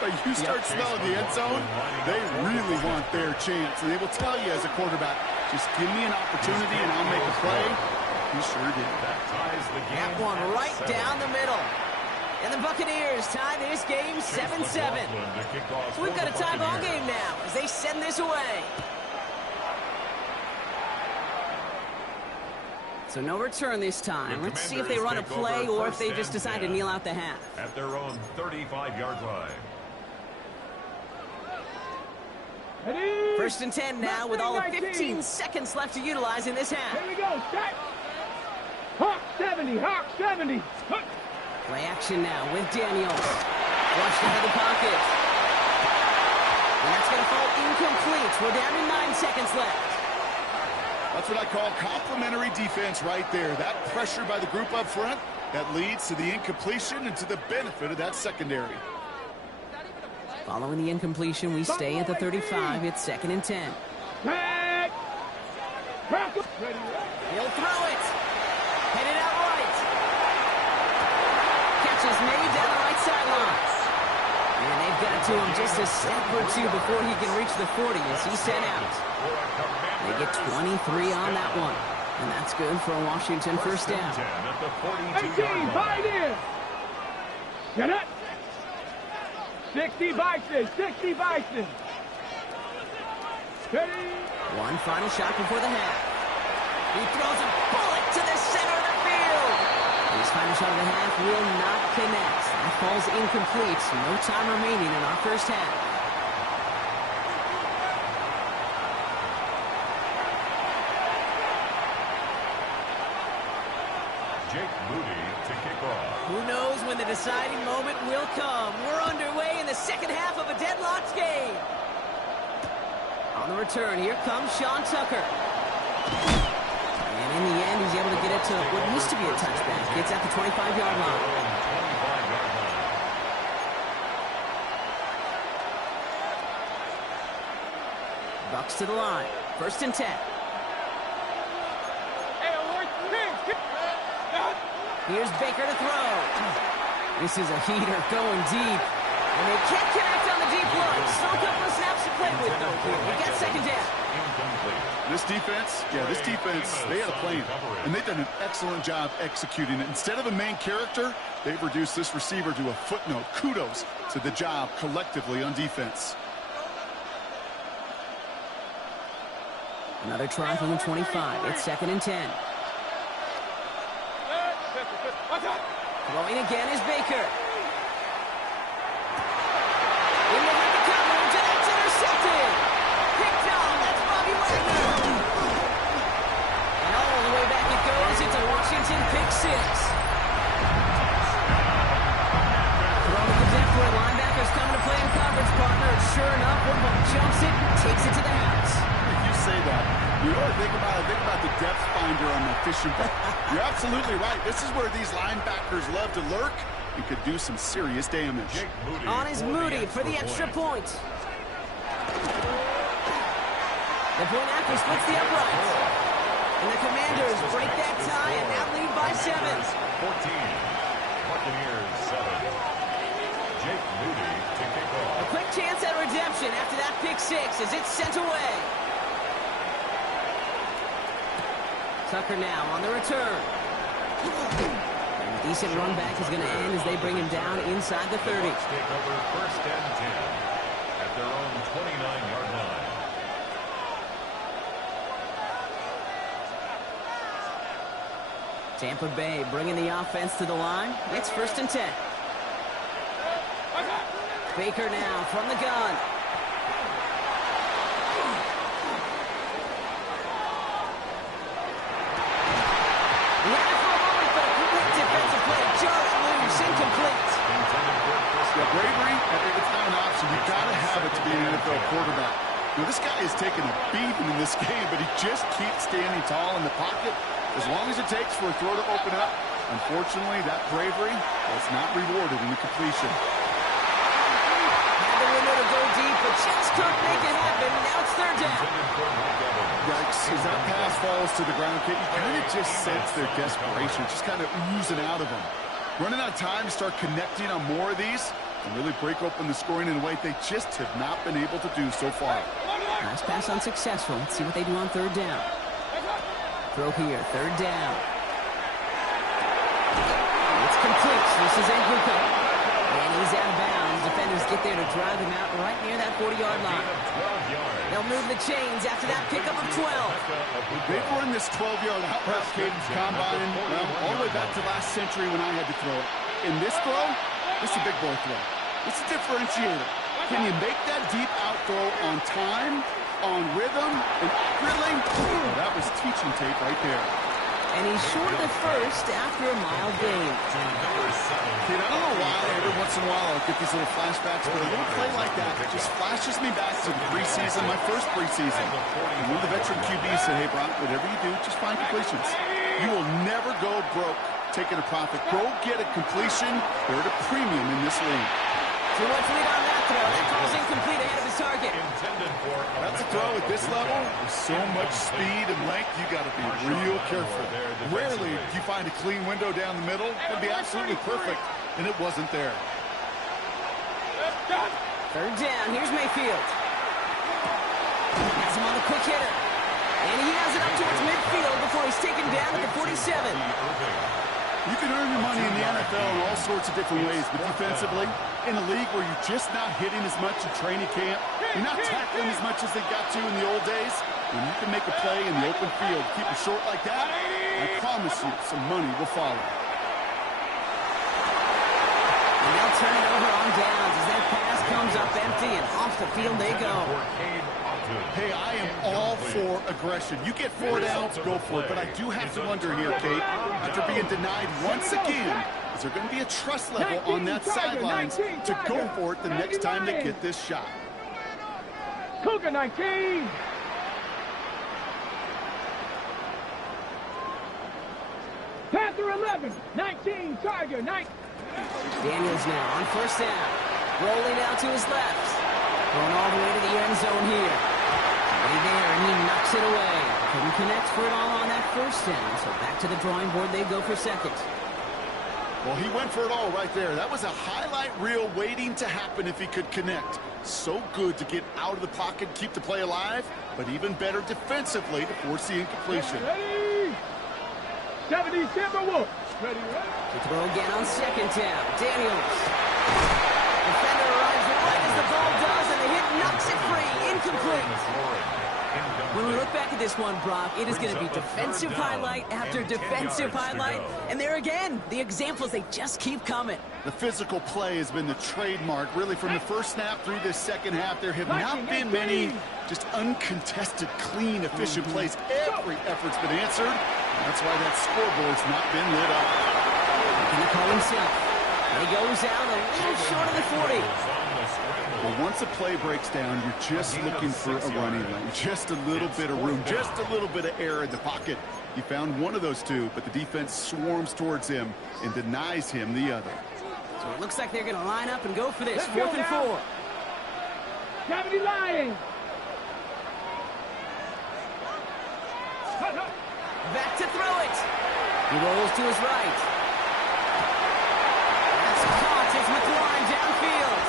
But you start smelling the end zone, they really want their chance. And they will tell you as a quarterback, just give me an opportunity and I'll make a play. He sure did. That one right down the middle. And the Buccaneers tie this game 7-7. So we've got a tie ball game now as they send this away. So no return this time. Let's see if they run a play or if they just decide to kneel out the half. At their own 35-yard line. First and 10 now with all of 15 seconds left to utilize in this half. Here we go, set. Hawk 70, Hawk 70. Play action now with Daniels. Flushed out of the pocket. And that's going to fall incomplete. We're down to 9 seconds left. That's what I call complimentary defense right there. That pressure by the group up front, that leads to the incompletion and to the benefit of that secondary. Following the incompletion, we stay at the 35. It's 2nd and 10. He'll throw it. Headed out right. Catch is made down the right sideline. And they've got to him just a step or two before he can reach the 40 as he's sent out. They get 23 on that one. And that's good for a Washington first down. 18, fight in. Get it. 60 Bison, 60 Bison. One final shot before the half. He throws a bullet to the center of the field. His final shot of the half will not connect. That falls incomplete. No time remaining in our first half. Who knows when the deciding moment will come. We're underway in the second half of a deadlocked game. On the return, here comes Sean Tucker. And in the end, he's able to get it to what used to be a touchback. Gets at the 25-yard line. Bucks to the line. First and 10. Here's Baker to throw. This is a heater going deep. And they can't connect on the deep look. Still a couple of snaps to play with, though, here. We got second down. This defense, they had a plan. And they've done an excellent job executing it. Instead of a main character, they've reduced this receiver to a footnote. Kudos to the job collectively on defense. Another try from the 25. It's 2nd and 10. Throwing again is Baker. In the coverage, and that's intercepted. Picked off. That's Bobby Wagner. You know what I think about? I think about the depth finder on my fishing boat. You're absolutely right. This is where these linebackers love to lurk and could do some serious damage. On is Moody for the extra point. The point after splits the uprights. And the Commanders break that tie and now lead by 7. 14. Buccaneers 7. Jake Moody to kick off. A quick chance at redemption after that pick 6 as it's sent away. Tucker now on the return. And a decent run back is going to end as they bring him down inside the 30. Bucs take over 1st and 10 at their own 29-yard line. Tampa Bay bringing the offense to the line. It's 1st and 10. Baker now from the gun. Bravery, it's not an option. You've got to have it to be an NFL quarterback. Now, this guy is taking a beating in this game, but he just keeps standing tall in the pocket as long as it takes for a throw to open up. Unfortunately, that bravery was not rewarded in the completion. Had the window to go deep, but just couldn't make it happen. Now it's 3rd down. Yikes, as that pass falls to the ground, Kate, you kind of just sense their desperation, just kind of oozing out of them. Running out of time to start connecting on more of these and really break open the scoring in a way they just have not been able to do so far. Nice pass unsuccessful. Let's see what they do on 3rd down. Throw here, 3rd down. It's complete. This is Nguka. And he's out of bounds. Defenders get there to drive him out right near that 40-yard line. They'll move the chains after that pickup of 12. They've run this 12-yard out route cadence combine all the way back to last century when I had to throw it. In this throw, this is a big boy throw. It's a differentiator. Can you make that deep out throw on time, on rhythm, and accurately? Oh, that was teaching tape right there. And he's short of the first after a mild gain. Kid, I don't know why every once in a while I'll get these little flashbacks, but a little play like that just flashes me back to the preseason, my first preseason. And one of the veteran QBs said, hey, Brock, whatever you do, just find completions. You will never go broke taking a profit. Go get a completion. They're at a premium in this league. So what's lead on that throw? That call's incomplete ahead of his target. That's a throw at this level. With so much speed and length, you got to be real careful. Rarely do you find a clean window down the middle. It'd be absolutely perfect, and it wasn't there. 3rd down. Here's Mayfield. Has him on the quick hitter. And he has it up towards midfield before he's taken down at the 47. You can earn your money in the NFL in all sorts of different ways, but defensively, in a league where you're just not hitting as much in training camp, you're not tackling as much as they got to in the old days, when you can make a play in the open field, keep it short like that, I promise you some money will follow. And they'll turn it over on downs as that pass comes up empty and off the field they go. Hey, I am all for aggression. You get 4 downs, go for it. But I do have to wonder here, Kate, after being denied once again, is there going to be a trust level on that sidelines to go for it the next time they get this shot? Cougar 19. Panther 11. 19. Tiger 9. Daniels now on 1st down. Rolling out to his left. Going all the way to the end zone here. Right there, and he knocks it away. Couldn't connect for it all on that 1st down, so back to the drawing board they go for 2nd. Well, he went for it all right there. That was a highlight reel waiting to happen if he could connect. So good to get out of the pocket, keep the play alive, but even better defensively to force the incompletion. Ready. 70 Timberwolves. Ready. To throw again on 2nd down. Daniels. Defender arrives right as the ball does, and the hit knocks it free. Incomplete. When we look back at this one, Brock, it is going to be defensive highlight after defensive highlight. And there again, the examples, they just keep coming. The physical play has been the trademark, really, from the first snap through this 2nd half. There have not been many just uncontested, clean, efficient plays. Every effort's been answered. And that's why that scoreboard's not been lit up. He's going to call himself. And he goes out a little short of the 40. Well, once a play breaks down, you're just looking for a running lane. Just a little bit of room, just a little bit of air in the pocket. He found one of those two, but the defense swarms towards him and denies him the other. So it looks like they're going to line up and go for this. 4th and 4. Gravity lying. Back to throw it. He rolls to his right. That's caught as McLaurin downfield.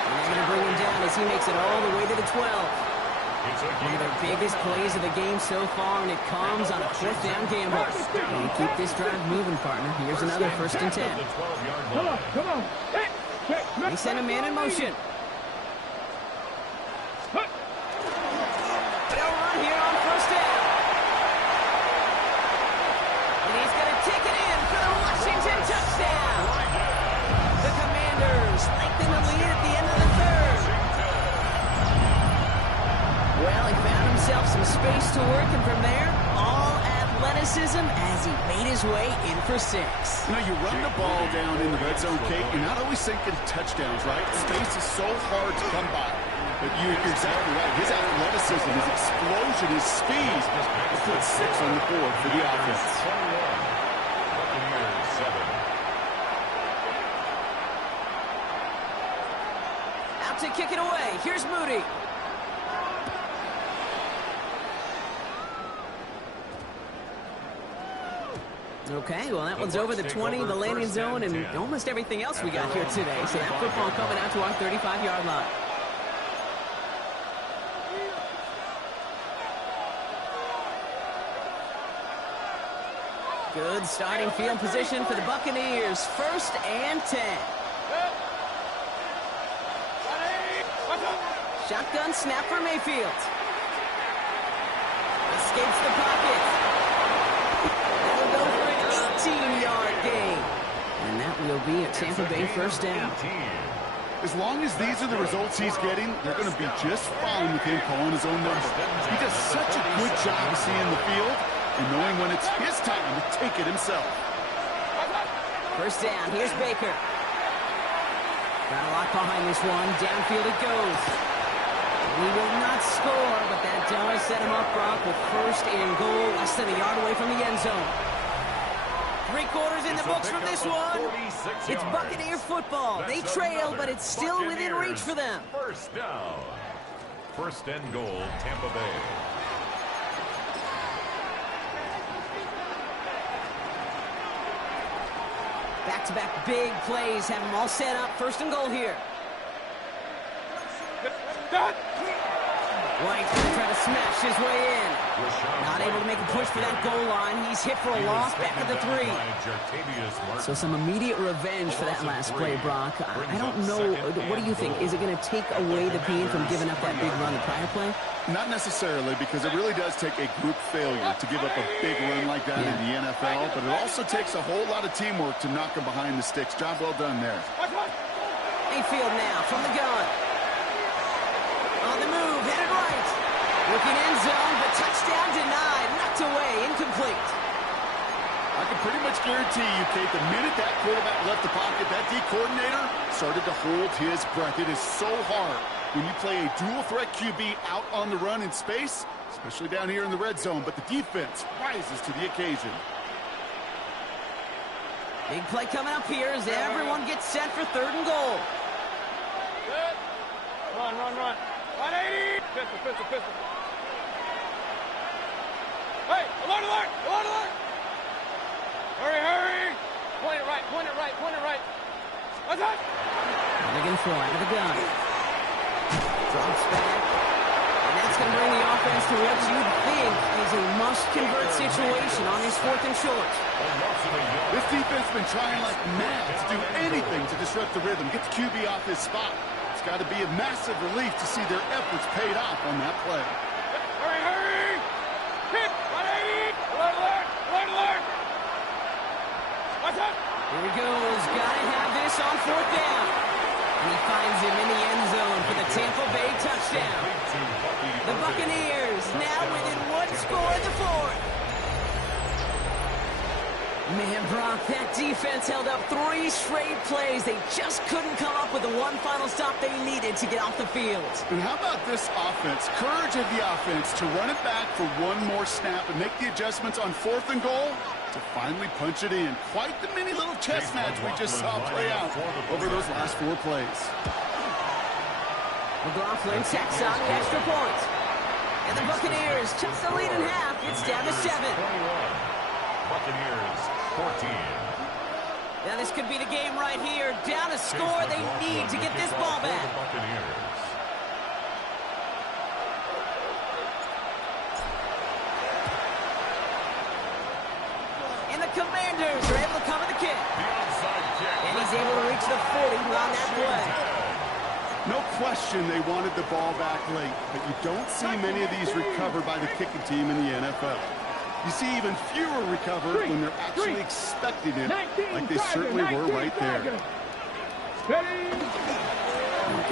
And they're going to bring him down as he makes it all the way to the 12. One of the biggest plays of the game so far, and it comes on a 4th down gamble. And you keep this drive moving, partner. Here's another 1st and 10. Come on. They send a man in motion. They'll run here on 1st down. And he's going to take it in for the Washington touchdown. The Commanders lengthen the lead at the end of the 3rd. Well, he found himself some space to work, and from there, all athleticism as he made his way in for 6. You know, you run the ball down in the red zone, Kate, you're not always thinking touchdowns, right? Space is so hard to come by. But you're exactly right. His athleticism, his explosion, his speed will put 6 on the board for the offense. 7. Out to kick it away. Here's Moody. Okay, well, that one's over the 20, the landing zone, and almost everything else we got here today. So that football coming out to our 35-yard line. Good starting field position for the Buccaneers. 1st and 10. Shotgun snap for Mayfield. Escapes the pocket. That'll go for an 18-yard gain. And that will be a Tampa Bay 1st down. As long as these are the results he's getting, they're going to be just fine with him calling his own number. He does such a good job of seeing the field and knowing when it's his time to take it himself. 1st down. Here's Baker. Got a lot behind this one. Downfield it goes. He will not score, but that does set him up, Brock, with 1st and goal, less than a yard away from the end zone. 3/4 in the books from this one. It's Buccaneer football. They trail, but it's still within reach for them. 1st down. 1st and goal, Tampa Bay. Back-to-back big plays have them all set up. 1st and goal here. White's going to try to smash his way in. Not able to make a push for that goal line. He's hit for a loss back at the 3. So some immediate revenge for that last play, Brock. I don't know. What do you think? Is it going to take away the pain from giving up that big run the prior play? Not necessarily, because it really does take a group failure to give up a big run like that in the NFL, but it also takes a whole lot of teamwork to knock him behind the sticks. Job well done there. Mayfield now from the gun. On the move, headed right. Looking end zone, but touchdown denied. Knocked away, incomplete. I can pretty much guarantee you, Kate, the minute that quarterback left the pocket, that D coordinator started to hold his breath. It is so hard when you play a dual-threat QB out on the run in space, especially down here in the red zone, but the defense rises to the occasion. Big play coming up here as everyone gets set for 3rd and goal. Run. 180. Pistol. Hey, alert. Hurry. Point it right. What's that? Milligan for out of the gun. Drops back. And that's going to bring the offense to what you'd think is a must-convert situation on this 4th and short. This defense has been trying like mad to do anything to disrupt the rhythm, get the QB off his spot. It's got to be a massive relief to see their efforts paid off on that play. Hurry. Hit. 180. Alert. What's up? Here he goes. Got to have this on 4th down. And he finds him in the end zone for the Tampa Bay touchdown. The Buccaneers now within 1 score in the 4th. Man, Brock, that defense held up 3 straight plays. They just couldn't come up with the one final stop they needed to get off the field. And how about this offense? Courage of the offense to run it back for one more snap and make the adjustments on 4th and goal to finally punch it in. Quite the mini little chess match we just saw play out over those last 4 plays. McLaughlin checks on the extra point. And the Buccaneers chuck the lead in half. It's down to 7. Buccaneers 14. Now this could be the game right here. Down a score, they need to get this ball back. And the Commanders are able to cover the kick. And he's able to reach the 40 on that play. No question they wanted the ball back late, but you don't see many of these recovered by the kicking team in the NFL. You see even fewer recovered when they're actually expecting it, like they certainly were right there. Give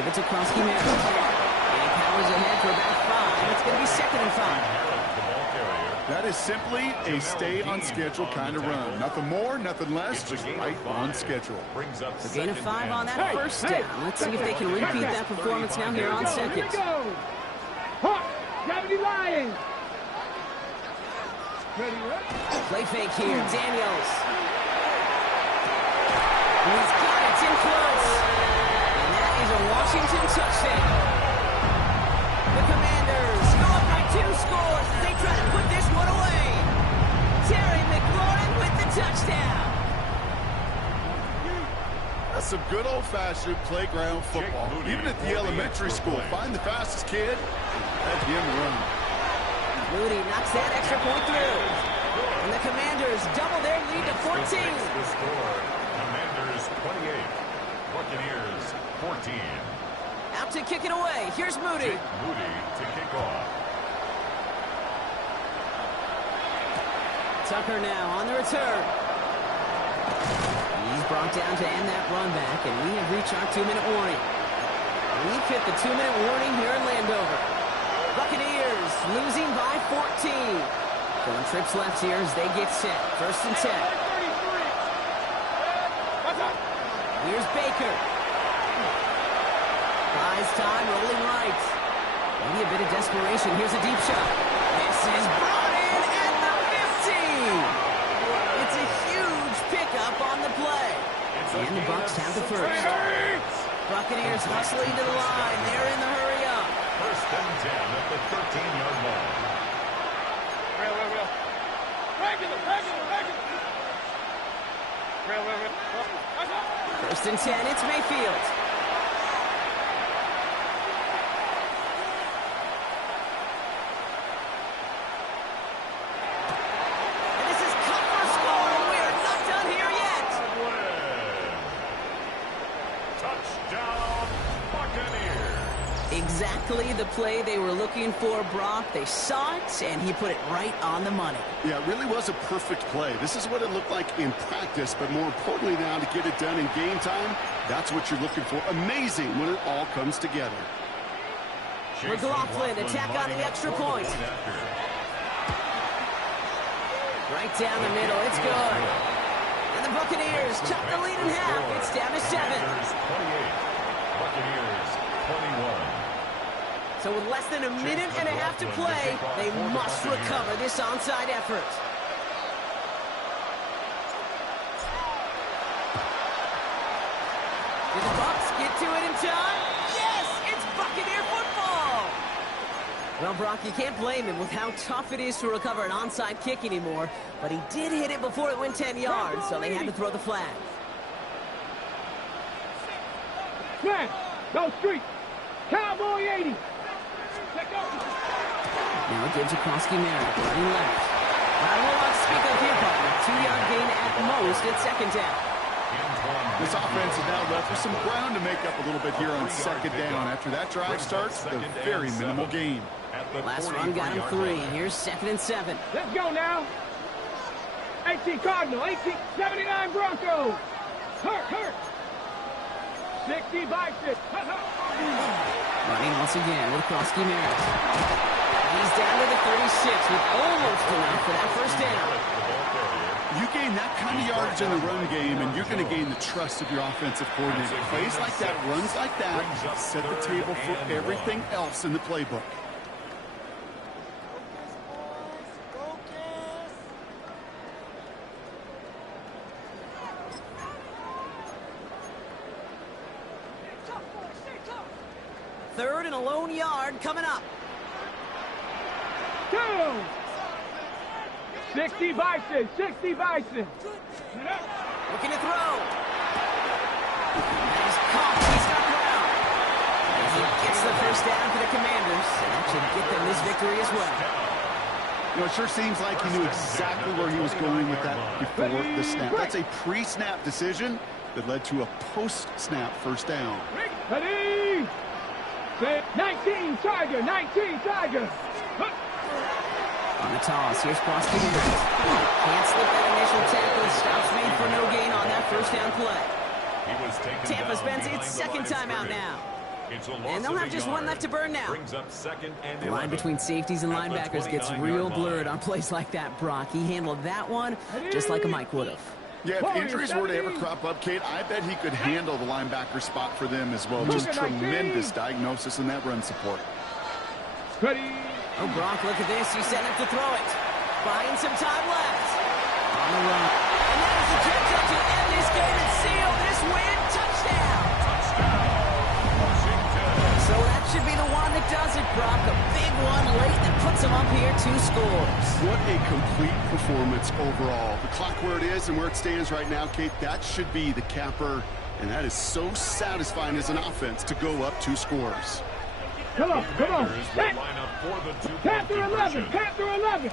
it to Krosky Merritt. And he powers ahead for about 5. It's going to be 2nd and 5. That is simply a stay-on-schedule kind of run. Nothing more, nothing less, just right on schedule. So gain of 5 on that first down. Let's see if they can repeat that performance now here on 2nd. Lions. Play fake here. Daniels. He's got it. It's in close. And that is a Washington touchdown. The Commanders go up by 2 scores as they try to put this one away. Terry McLaurin with the touchdown. That's some good old-fashioned playground football. Even at the elementary school, find the fastest kid and let him run. Moody knocks that extra point through. And the Commanders double their lead to 14. The score, Commanders 28, Buccaneers 14. Out to kick it away. Here's Moody. Moody to kick off. Tucker now on the return. He's brought down to end that run back, and we have reached our 2-minute warning. We've hit the 2-minute warning here in Landover. Buccaneers losing by 14. Going trips left here as they get set. 1st and 10. Here's Baker. Buys time, rolling right. Maybe a bit of desperation. Here's a deep shot. This is brought in at the 50. It's a huge pickup on the play. And the Bucs have the first. Buccaneers hustling to the line. They're in the hurry up. 1st and 10 at the 13-yard line. Real. 1st and 10, it's Mayfield. And this is cut for a score, and we are not done here yet. Touchdown, Buccaneers. Exactly the play they were looking for, Brock. They saw it, and he put it right on the money. Yeah, it really was a perfect play. This is what it looked like in practice, but more importantly now to get it done in game time, that's what you're looking for. Amazing when it all comes together. McLaughlin attack on the extra point. Right down the middle, it's good. And the Buccaneers chuck the lead in half. It's down to 7. Buccaneers 21. So with less than a minute and a half to play, they must recover this onside effort. Did the Bucs get to it in time? Yes! It's Buccaneer football! Well, Brock, you can't blame him with how tough it is to recover an onside kick anymore, but he did hit it before it went 10 yards, so they had to throw the flag. Smash! Go street! Cowboy 80! Now it gives to Krosky Merritt, running left. I will not speak of him, partner. 2-yard gain at most at 2nd down. This offense is now left with some ground to make up a little bit here on 2nd down. After that drive starts, the very minimal gain. Last run got him 3. Here's 2nd and 7. Let's go now. 18 Cardinal, 1879 Broncos. Hurt. 60 Vikings. Running once again with Krosky Merritt. He's down to the 36 with almost enough for that 1st down. You gain that kind of yardage in the run game, and you're going to gain the trust of your offensive coordinator. Plays like that, runs like that, set the table for everything else in the playbook. Third and a lone yard coming up. 2. 60 Bison, 60 Bison. Looking to throw. He's caught. He's got ground. And he gets the first down for the Commanders. And that should get them this victory as well. You know, it sure seems like he knew exactly where he was going with that before the snap. That's a pre-snap decision that led to a post-snap first down. Ready? 19 Tiger, 19 Tiger. On the toss, here's prosecuting. Can't slip that initial tackle. Stops made for no gain on that first down play. Tampa spends its second timeout now. And they'll have just one left to burn now. The line between safeties and linebackers gets real blurred on plays like that, Brock. He handled that one just like a Mike would have. Yeah, if injuries were to ever crop up, Kate, I bet he could handle the linebacker spot for them as well. Just tremendous diagnosis in that run support. Ready? Oh, Brock, look at this. He's setting up to throw it. Buying some time left. On the run. And that is the catch-up to end this game and seal this win. Touchdown. So that should be the one that does it, Brock. A big one late that puts him up here 2 scores. What a complete performance overall. The clock where it is and where it stands right now, Kate, that should be the capper. And that is so satisfying as an offense to go up 2 scores. Come on, come on. Panther 11, Panther 11.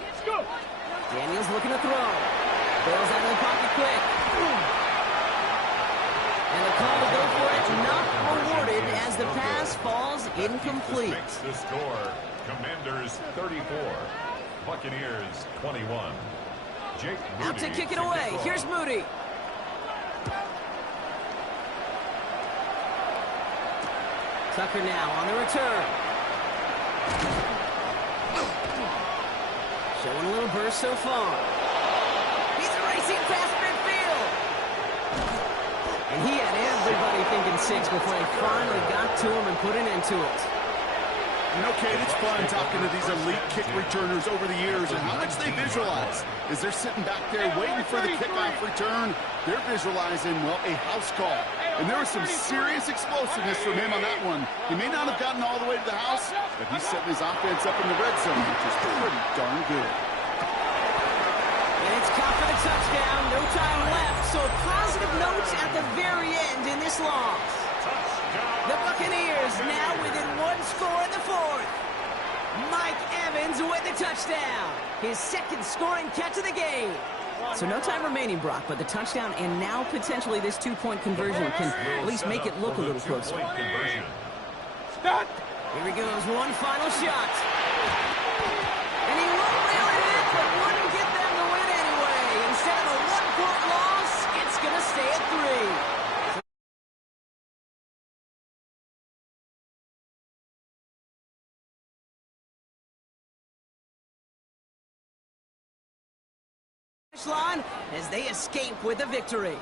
Let's go. Daniels looking to throw. Bails out of the pocket quick. And the call to go for it not rewarded as the pass falls incomplete. The score, Commanders 34, Buccaneers 21. Jake Moody out to kick it away. Here's Moody. Tucker now on the return. Showing a little burst so far. He's racing past midfield. And he had everybody thinking 6 before they finally got to him and put an end to it. You know, Kate, it's fun talking to these elite kick returners over the years and how much they visualize. As they're sitting back there waiting for the kickoff return, they're visualizing, well, a house call. And there was some serious explosiveness from him on that one. He may not have gotten all the way to the house, but he's setting his offense up in the red zone, which is pretty darn good. And it's caught for the touchdown. No time left. So a positive note at the very end in this loss. The Buccaneers now within 1 score in the 4th. Mike Evans with the touchdown. His second scoring catch of the game. So no time remaining, Brock, but the touchdown and now potentially this 2-point conversion can at least make it look a little closer. Start. Here he goes, one final shot. And he won't reel it in, but wouldn't get them the win anyway. Instead of a 1-point loss, it's going to stay at 3. Line as they escape with a victory.